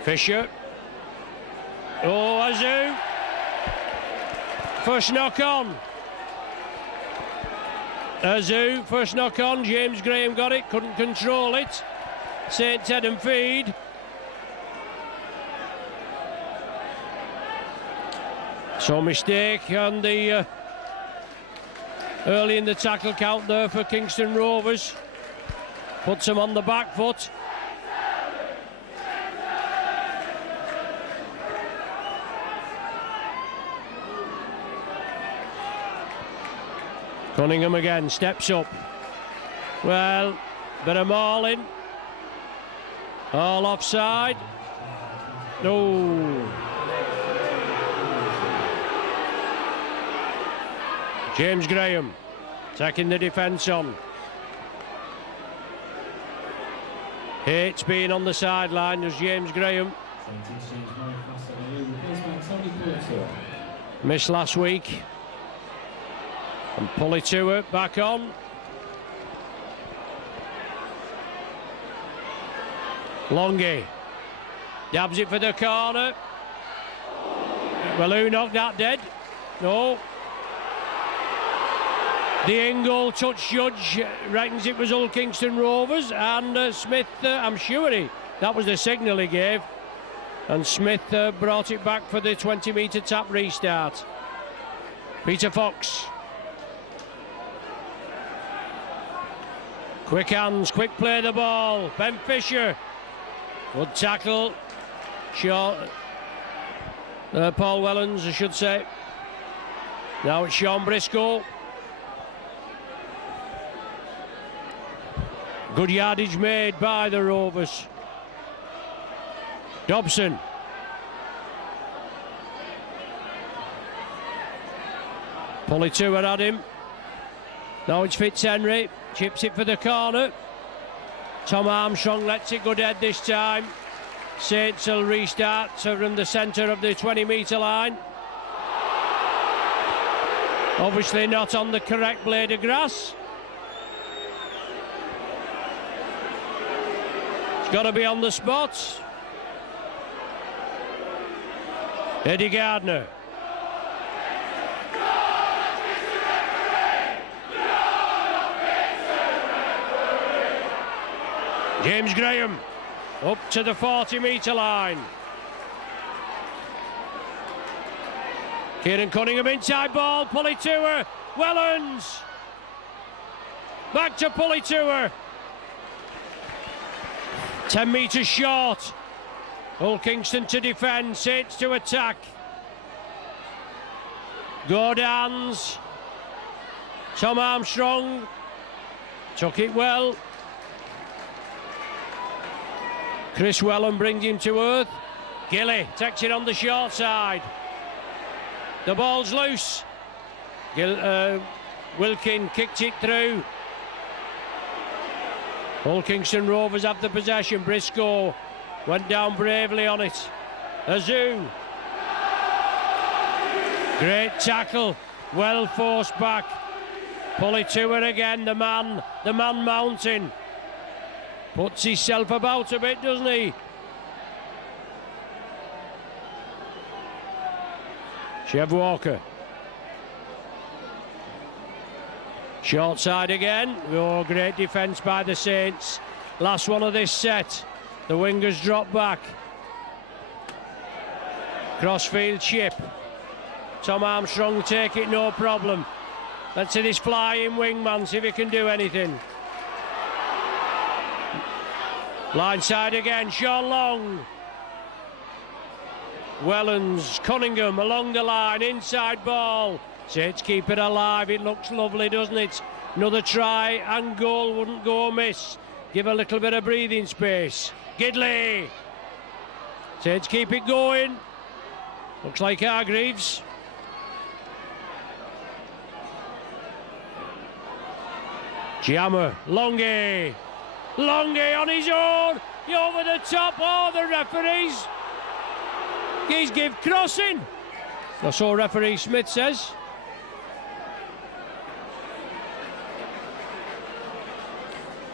Fisher. Oh, Azu. First knock on. Azu, first knock on. James Graham got it, couldn't control it. Saints head and feed. So mistake on the early in the tackle count there for Kingston Rovers. Puts them on the back foot. Cunningham again, steps up. Well, bit of mauling. All offside. Oh. James Graham taking the defence on. Hates being on the sideline as James Graham. Missed last week. And Pulitua back on. Longy dabs it for the corner. Well, who knocked that dead? No. The in-goal touch judge reckons it was all Kingston Rovers, and Smith, I'm sure that was the signal he gave, and Smith brought it back for the 20-metre tap restart. Peter Fox. Quick hands, quick play the ball. Ben Fisher. Good tackle. Paul Wellens, I should say. Now it's Sean Briscoe. Good yardage made by the Rovers. Dobson. Pulitua at him. Now it's Fitzhenry. Chips it for the corner. Tom Armstrong lets it go dead this time. Saints will restart from the centre of the 20-metre line. Obviously not on the correct blade of grass. It's got to be on the spot. Eddie Gardner. James Graham up to the 40-metre line. Kieran Cunningham inside ball, pulley to her. Wellens back to pulley to her. 10 metres short. Hull Kingston to defend, Saints to attack. Gordans. Tom Armstrong took it well. Chris Wellham brings him to earth. Gilly takes it on the short side. The ball's loose. Wilkin kicked it through. Hull Kingston Rovers have the possession. Briscoe went down bravely on it. Azu. Great tackle. Well forced back. Pulley to her again. The man mounting. Puts himself about a bit, doesn't he? Chev Walker. Short side again. Oh, great defence by the Saints. Last one of this set. The wingers drop back. Crossfield chip. Tom Armstrong take it, no problem. Let's see this flying wingman, see if he can do anything. Line side again, Sean Long. Wellens, Cunningham along the line, inside ball. Saints keep it alive, it looks lovely, doesn't it? Another try and goal wouldn't go amiss. Give a little bit of breathing space. Gidley. Saints keep it going. Looks like Hargreaves. Giamma, Longy on his own, over the top. Oh, the referees. He's give crossing. That's all referee Smith says.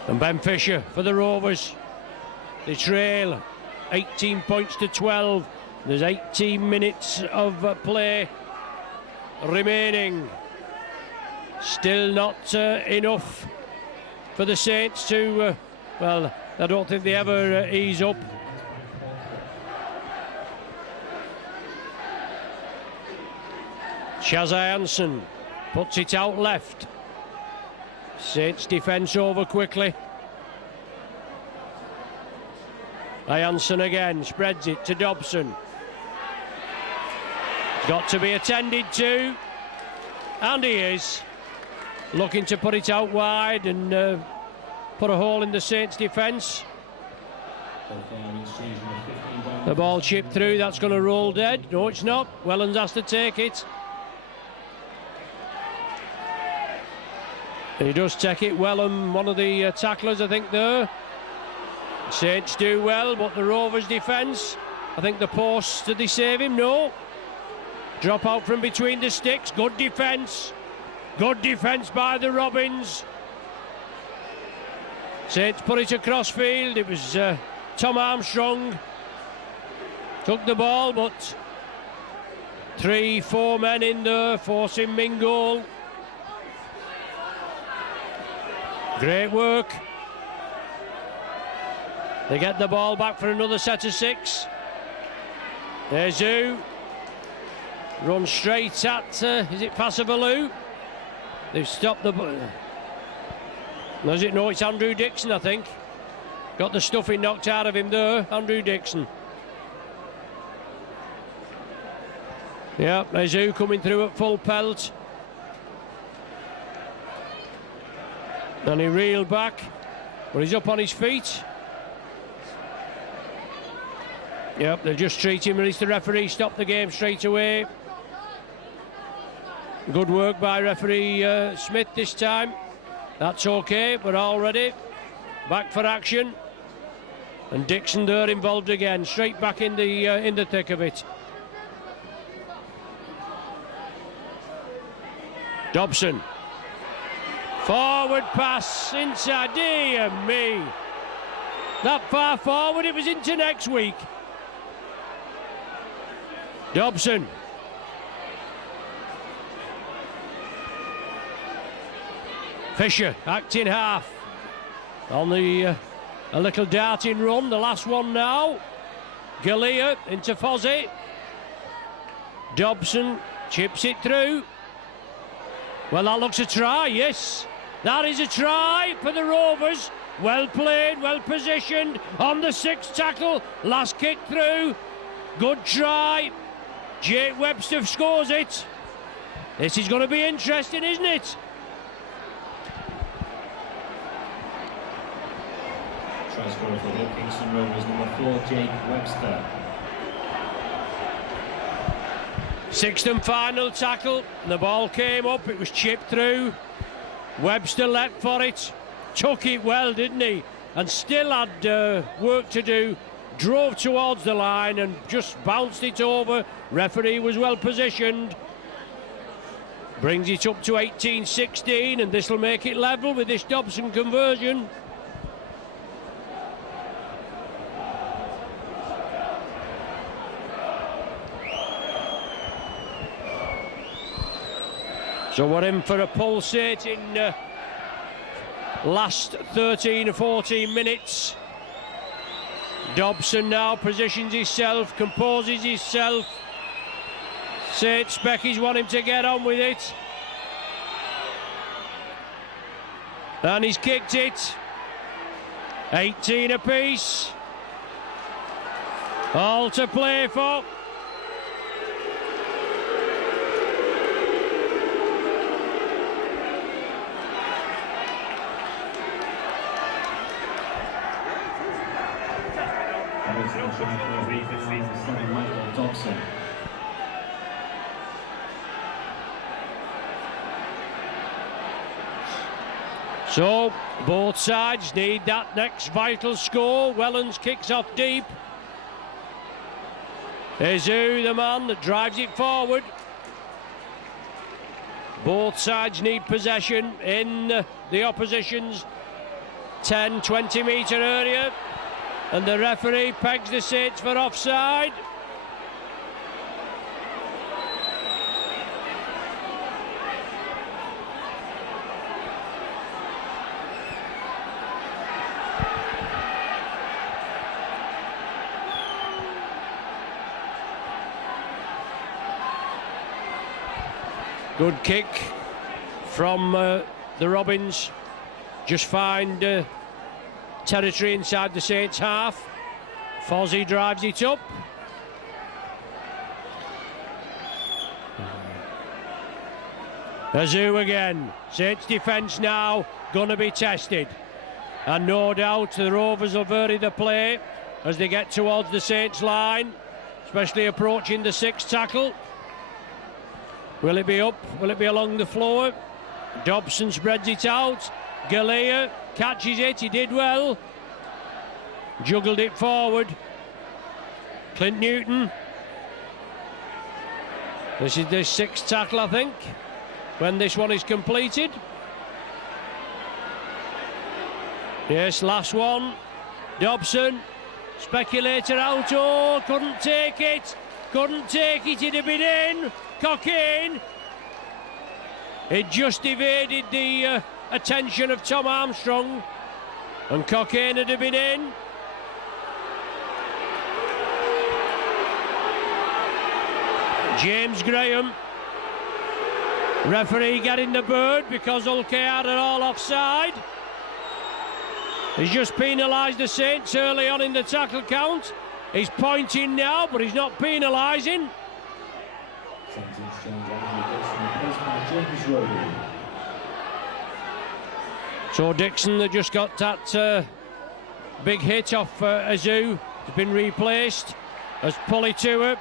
And Ben Fisher for the Rovers. They trail 18 points to 12. There's 18 minutes of play remaining. Still not enough for the Saints to, well, I don't think they ever ease up. Shazza Hansen puts it out left. Saints defence over quickly. Hansen again, spreads it to Dobson. Got to be attended to, and he is. Looking to put it out wide and put a hole in the Saints defence. The ball chipped through, that's going to roll dead. No, it's not. Wellens has to take it. And he does take it. Wellham, one of the tacklers, I think, there. Saints do well, but the Rovers' defence, I think the posts, did they save him? No. Drop out from between the sticks. Good defence. Good defence by the Robins. Saints put it across field. It was Tom Armstrong took the ball, but 3-4 men in there, forcing him in goal. Great work. They get the ball back for another set of 6. There's Zoo. Run straight at, is it Passabaloo? They've stopped the... Does it? No, it's Andrew Dixon, I think. Got the stuffing knocked out of him there, Andrew Dixon. Yeah, there's Zoo coming through at full pelt. And he reeled back, but he's up on his feet. Yep, they'll just treat him, release the referee, stop the game straight away. Good work by referee Smith this time. That's okay, we're all ready. Back for action. And Dixon there involved again, straight back in the thick of it. Dobson. Forward pass inside, dear me. That far forward, it was into next week. Dobson. Fisher, acting half. On the A little darting run, the last one now. Galea into Fozzie. Dobson chips it through. Well, that looks a try, yes. That is a try for the Rovers. Well played, well positioned on the sixth tackle. Last kick through. Good try. Jake Webster scores it. This is going to be interesting, isn't it? Try scorer for the Kingston Rovers, number 4, Jake Webster. Sixth and final tackle. The ball came up, it was chipped through. Webster leapt for it. Took it well, didn't he? And still had work to do. Drove towards the line and just bounced it over. Referee was well positioned. Brings it up to 18-16, and this will make it level with this Dobson conversion. So we're in for a pulsating last 13 or 14 minutes. Dobson now positions himself, composes himself. St. Speckies want him to get on with it. And he's kicked it. 18 apiece. All to play for. Dobson. So both sides need that next vital score. Wellens kicks off deep. Izu, the man that drives it forward. Both sides need possession in the opposition's 10-20 metre area. And the referee pegs the Saints for offside. Good kick from the Robins. Just find territory inside the Saints half. Fozzie drives it up. Izu again. Saints defence now gonna be tested. And no doubt the Rovers will vary the play as they get towards the Saints line, especially approaching the sixth tackle. Will it be up? Will it be along the floor? Dobson spreads it out. Galea catches it, he did well. Juggled it forward. Clint Newton. This is the sixth tackle, I think, when this one is completed. Yes, last one. Dobson. Speculator out. Oh, couldn't take it. Couldn't take it, he'd have been in. Cockayne. It just evaded the attention of Tom Armstrong, and Cockayne had been in. James Graham. Referee getting the bird because Ulkear are all offside. He's just penalised the Saints early on in the tackle count. He's pointing now, but he's not penalising. So Dixon, they just got that big hit off Izu. Has been replaced as Polituer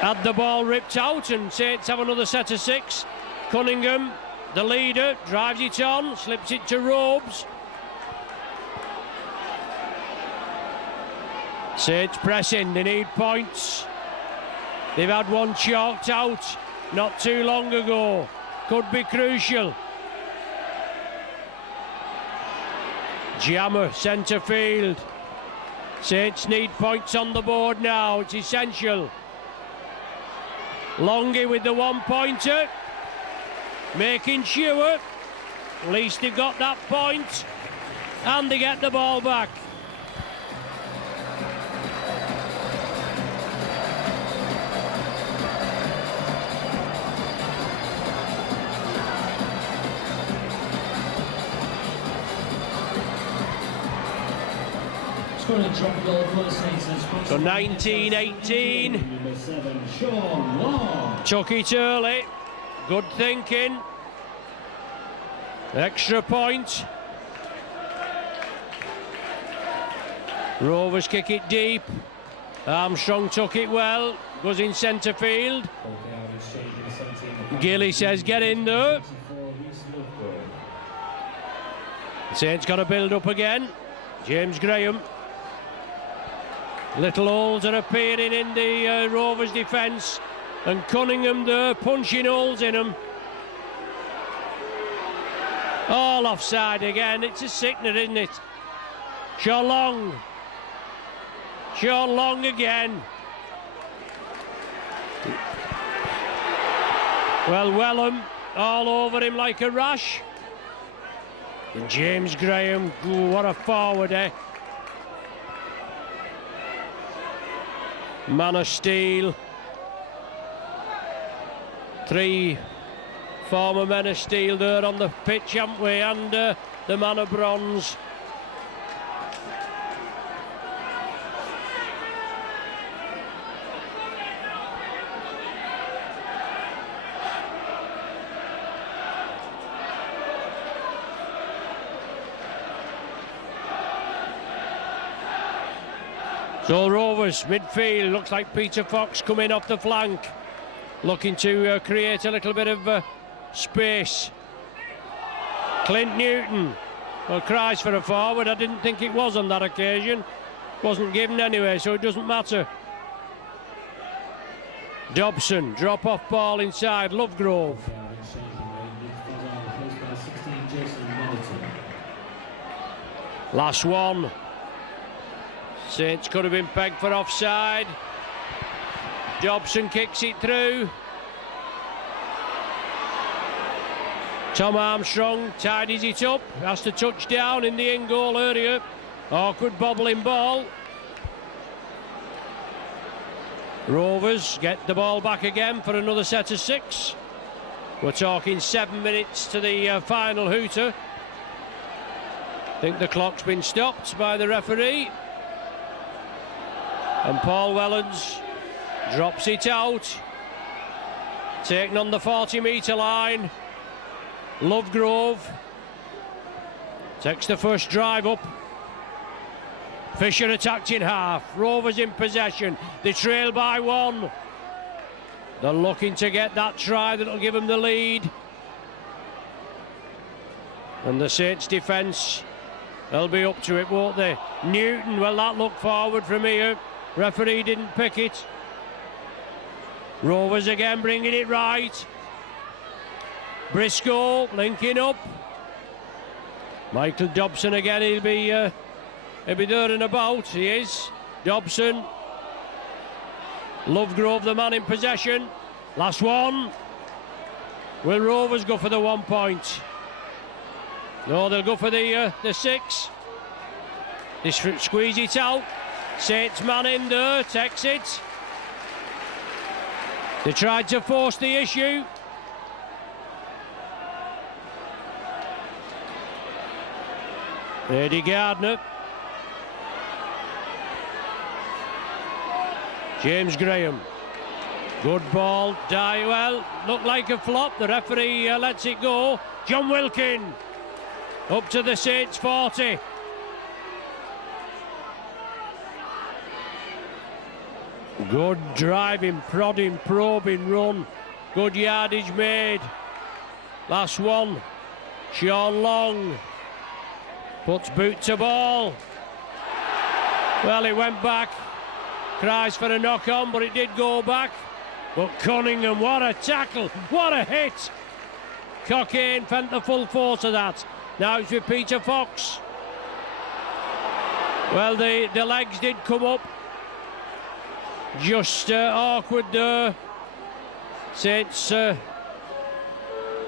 had the ball ripped out, and Saints have another set of six. Cunningham, the leader, drives it on, slips it to Robes. Saints pressing, they need points. They've had one chalked out not too long ago. Could be crucial. Jammer, centre field. Saints need points on the board now, it's essential. Longy with the one-pointer. Making sure. At least they've got that point. and they get the ball back. Scoring a drop goal for the Saints. So 19-18. Number 7, Sean Long. Took it early. Good thinking. Extra point. Rovers kick it deep. Armstrong took it well. Goes in centre field. Gilly says get in there. Saints got to build up again. James Graham. Little holes are appearing in the Rovers defence, and Cunningham there punching holes in them. All offside again. It's a sickener, isn't it? Sean Long. Sean Long again. Well, Wellham all over him like a rash. And James Graham, ooh, what a forward, eh? Man of steel. 3 former men of steel there on the pitch, haven't we? And the man of bronze. So Rovers midfield, looks like Peter Fox coming off the flank, looking to create a little bit of space. Clint Newton, well, cries for a forward. I didn't think it was on that occasion. Wasn't given anyway, so it doesn't matter. Dobson, drop off ball inside, Lovegrove. Last one. Saints could have been pegged for offside. Dobson kicks it through. Tom Armstrong tidies it up. Has to touch down in the in-goal area. Awkward bobbling ball. Rovers get the ball back again for another set of 6. We're talking 7 minutes to the final hooter. I think the clock's been stopped by the referee. And Paul Wellens drops it out. Taken on the 40-metre line. Lovegrove takes the first drive up. Fisher attacked in half. Rovers in possession. They trail by 1. They're looking to get that try that'll give them the lead. And the Saints defence, they'll be up to it, won't they? Newton, well, that looked forward from here. Referee didn't pick it. Rovers again bringing it right. Briscoe linking up. Michael Dobson again, he'll be there and about. He is. Dobson. Lovegrove, the man in possession. Last one. Will Rovers go for the 1 point? No, they'll go for the 6. They squeeze it out. Saints man in there, takes it. They tried to force the issue. Eddie Gardner. James Graham. Good ball. Well, looked like a flop. The referee lets it go. John Wilkin. Up to the Saints 40. Good driving, prodding, probing run. Good yardage made. Last one. Sean Long puts boot to ball. Well, it went back. Cries for a knock on, but it did go back. But Cunningham, what a tackle, what a hit. Cockayne fent the full force of that. Now it's with Peter Fox. Well, the legs did come up. Just awkward there. Saints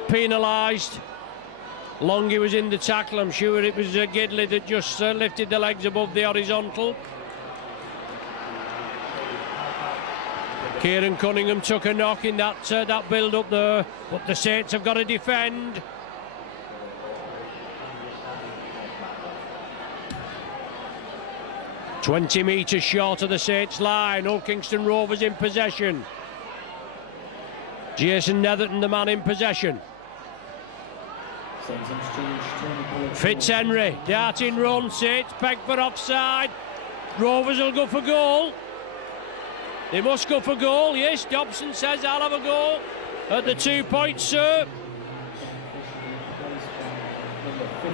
penalised. Longy was in the tackle. I'm sure it was Gidley that just lifted the legs above the horizontal. Kieran Cunningham took a knock in that build-up there, but the Saints have got to defend. "20 metres short of the Saints line. Old Kingston Rovers in possession. Jason Netherton, the man in possession. Fitzhenry, darting run. Saints pegged for offside. Rovers will go for goal. They must go for goal, yes. Dobson says, "I'll have a go at the 2 points, sir."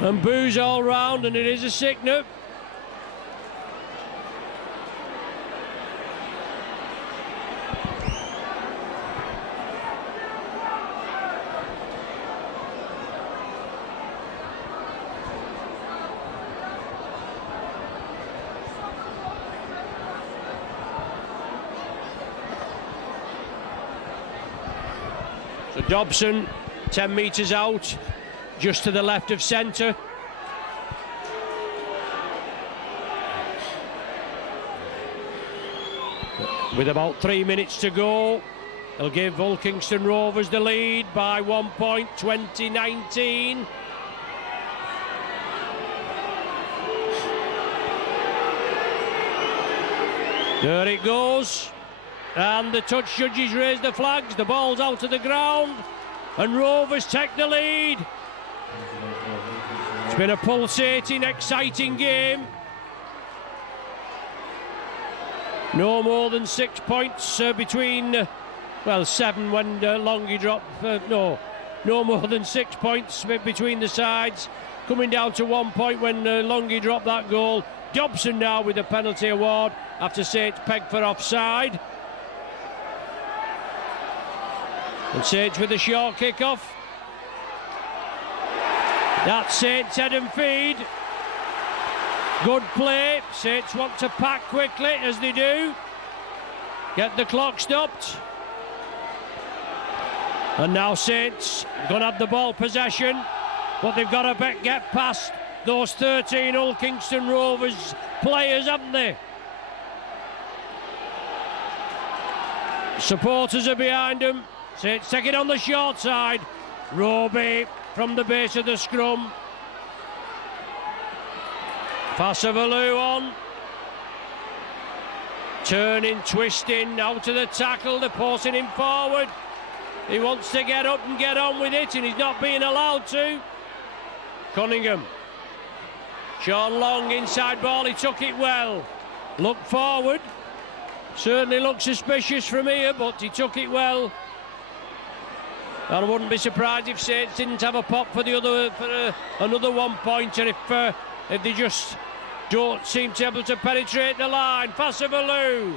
And boos all round, and it is a sickener. So Dobson, 10 metres out, just to the left of centre. With about 3 minutes to go, he'll give Old Kingston Rovers the lead by 1 point, 20-19. There it goes. And the touch judges raise the flags. The ball's out of the ground, and Rovers take the lead. It's been a pulsating, exciting game. No more than 6 points between, well, 7 when Longy dropped. No more than 6 points between the sides. Coming down to 1 point when Longy dropped that goal. Dobson now with a penalty award after Saints pegged for offside. And Saints with a short kick-off. That's Saints head and feed. Good play. Saints want to pack quickly, as they do. Get the clock stopped. And now Saints going to have the ball possession, but they've got to get past those 13 Old Kingston Rovers players, haven't they? Supporters are behind them. Saints take it on the short side. Roby from the base of the scrum. Fasavalu on. Turning, twisting, out to the tackle. They're forcing him forward. He wants to get up and get on with it, and he's not being allowed to. Cunningham. Sean Long, inside ball, he took it well. Looked forward. Certainly looked suspicious from here, but he took it well. And I wouldn't be surprised if Saints didn't have a pop for another 1 pointer if they just don't seem to be able to penetrate the line. Fasavalu.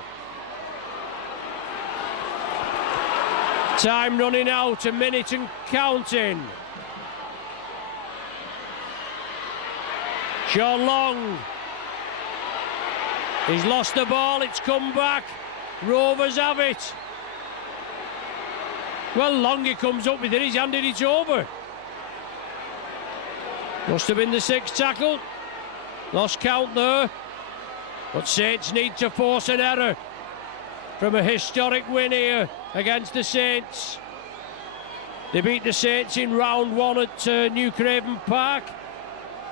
Time running out, a minute and counting. Sean Long. He's lost the ball, it's come back. Rovers have it. Well, Longy comes up with it, he's handed it over. Must have been the sixth tackle. Lost count there. But Saints need to force an error from a historic win here against the Saints. They beat the Saints in round one at New Craven Park.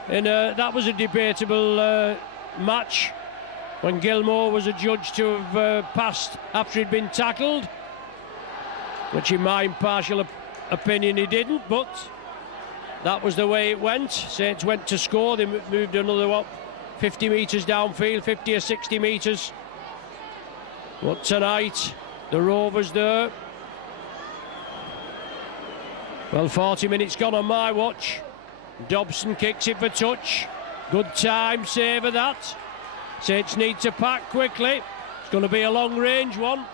And that was a debatable match when Gilmore was adjudged to have passed after he'd been tackled, which in my impartial opinion he didn't, but that was the way it went. Saints went to score, they moved another 50 metres downfield, 50 or 60 metres. But tonight, the Rovers there. Well, 40 minutes gone on my watch. Dobson kicks it for touch. Good time save of that. Saints need to pack quickly. It's going to be a long range one.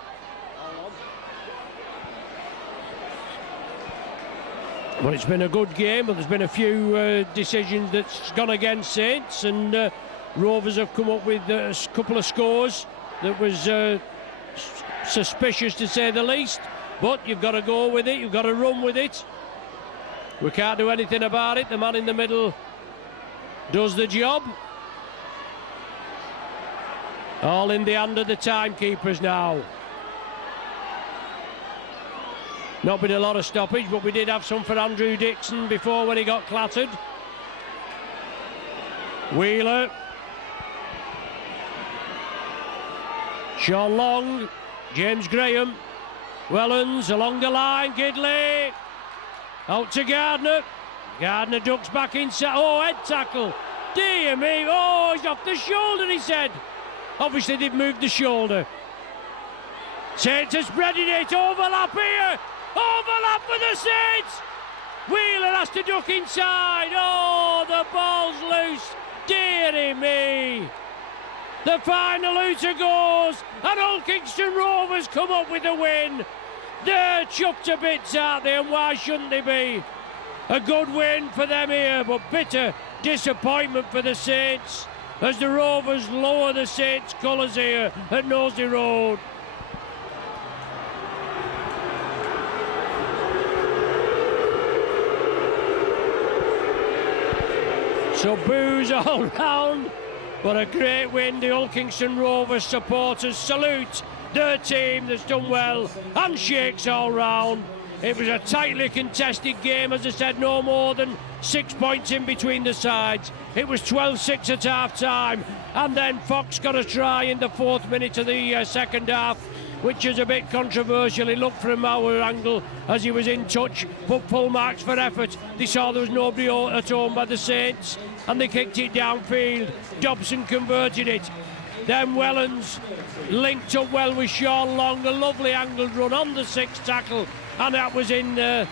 But it's been a good game, but there's been a few decisions that's gone against Saints, and Rovers have come up with a couple of scores that was suspicious to say the least. But you've got to go with it, you've got to run with it. We can't do anything about it. The man in the middle does the job. All in the hand of the timekeepers now. Not been a lot of stoppage, but we did have some for Andrew Dixon before when he got clattered. Wheeler. Sean Long. James Graham. Wellens along the line. Gidley. Out to Gardner. Gardner ducks back inside. Oh, head tackle. Dear me. Oh, he's off the shoulder, he said. Obviously, they've moved the shoulder. Saints are spreading it. Overlap here. Overlap for the Saints. Wheeler has to duck inside. Oh, the ball's loose. Dearie me. The final hooter goes, and Old Kingston Rovers come up with a win. They're chuffed to bits, aren't they? And why shouldn't they be? A good win for them here, but bitter disappointment for the Saints as the Rovers lower the Saints' colours here at Nosey Road. So boos all round, but a great win. The Old Kingston Rovers supporters salute their team that's done well, and shakes all round. It was a tightly contested game, as I said, no more than 6 points in between the sides. It was 12-6 at half-time, and then Fox got a try in the 4th minute of the second half, which is a bit controversial. He looked from our angle as he was in touch, but full marks for effort. They saw there was nobody at home by the Saints, and they kicked it downfield. Dobson converted it. Then Wellens linked up well with Sean Long, a lovely angled run on the 6th tackle, and that was in that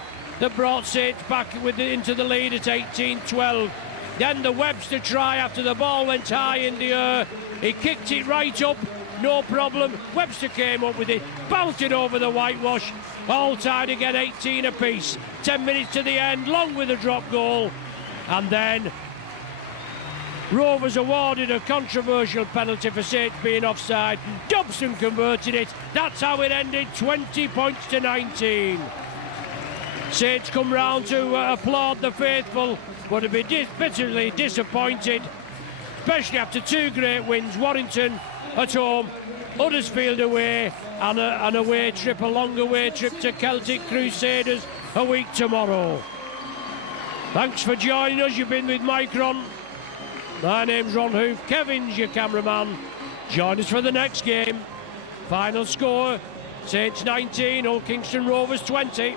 brought Saints back into the lead at 18-12. Then the Webster try after the ball went high in the air. He kicked it right up, no problem. Webster came up with it, bounced it over the whitewash. All tied again, 18 apiece. 10 minutes to the end, Long with a drop goal. And then Rovers awarded a controversial penalty for Saints being offside. Dobson converted it. That's how it ended, 20 points to 19. Saints come round to applaud the faithful, but to be bitterly disappointed, especially after 2 great wins. Warrington at home, Huddersfield away, and an away trip, a long away trip to Celtic Crusaders a week tomorrow. Thanks for joining us. You've been with Mike Ron. My name's Ron Hoof. Kevin's your cameraman. Join us for the next game. Final score, Saints 19, Old Kingston Rovers 20.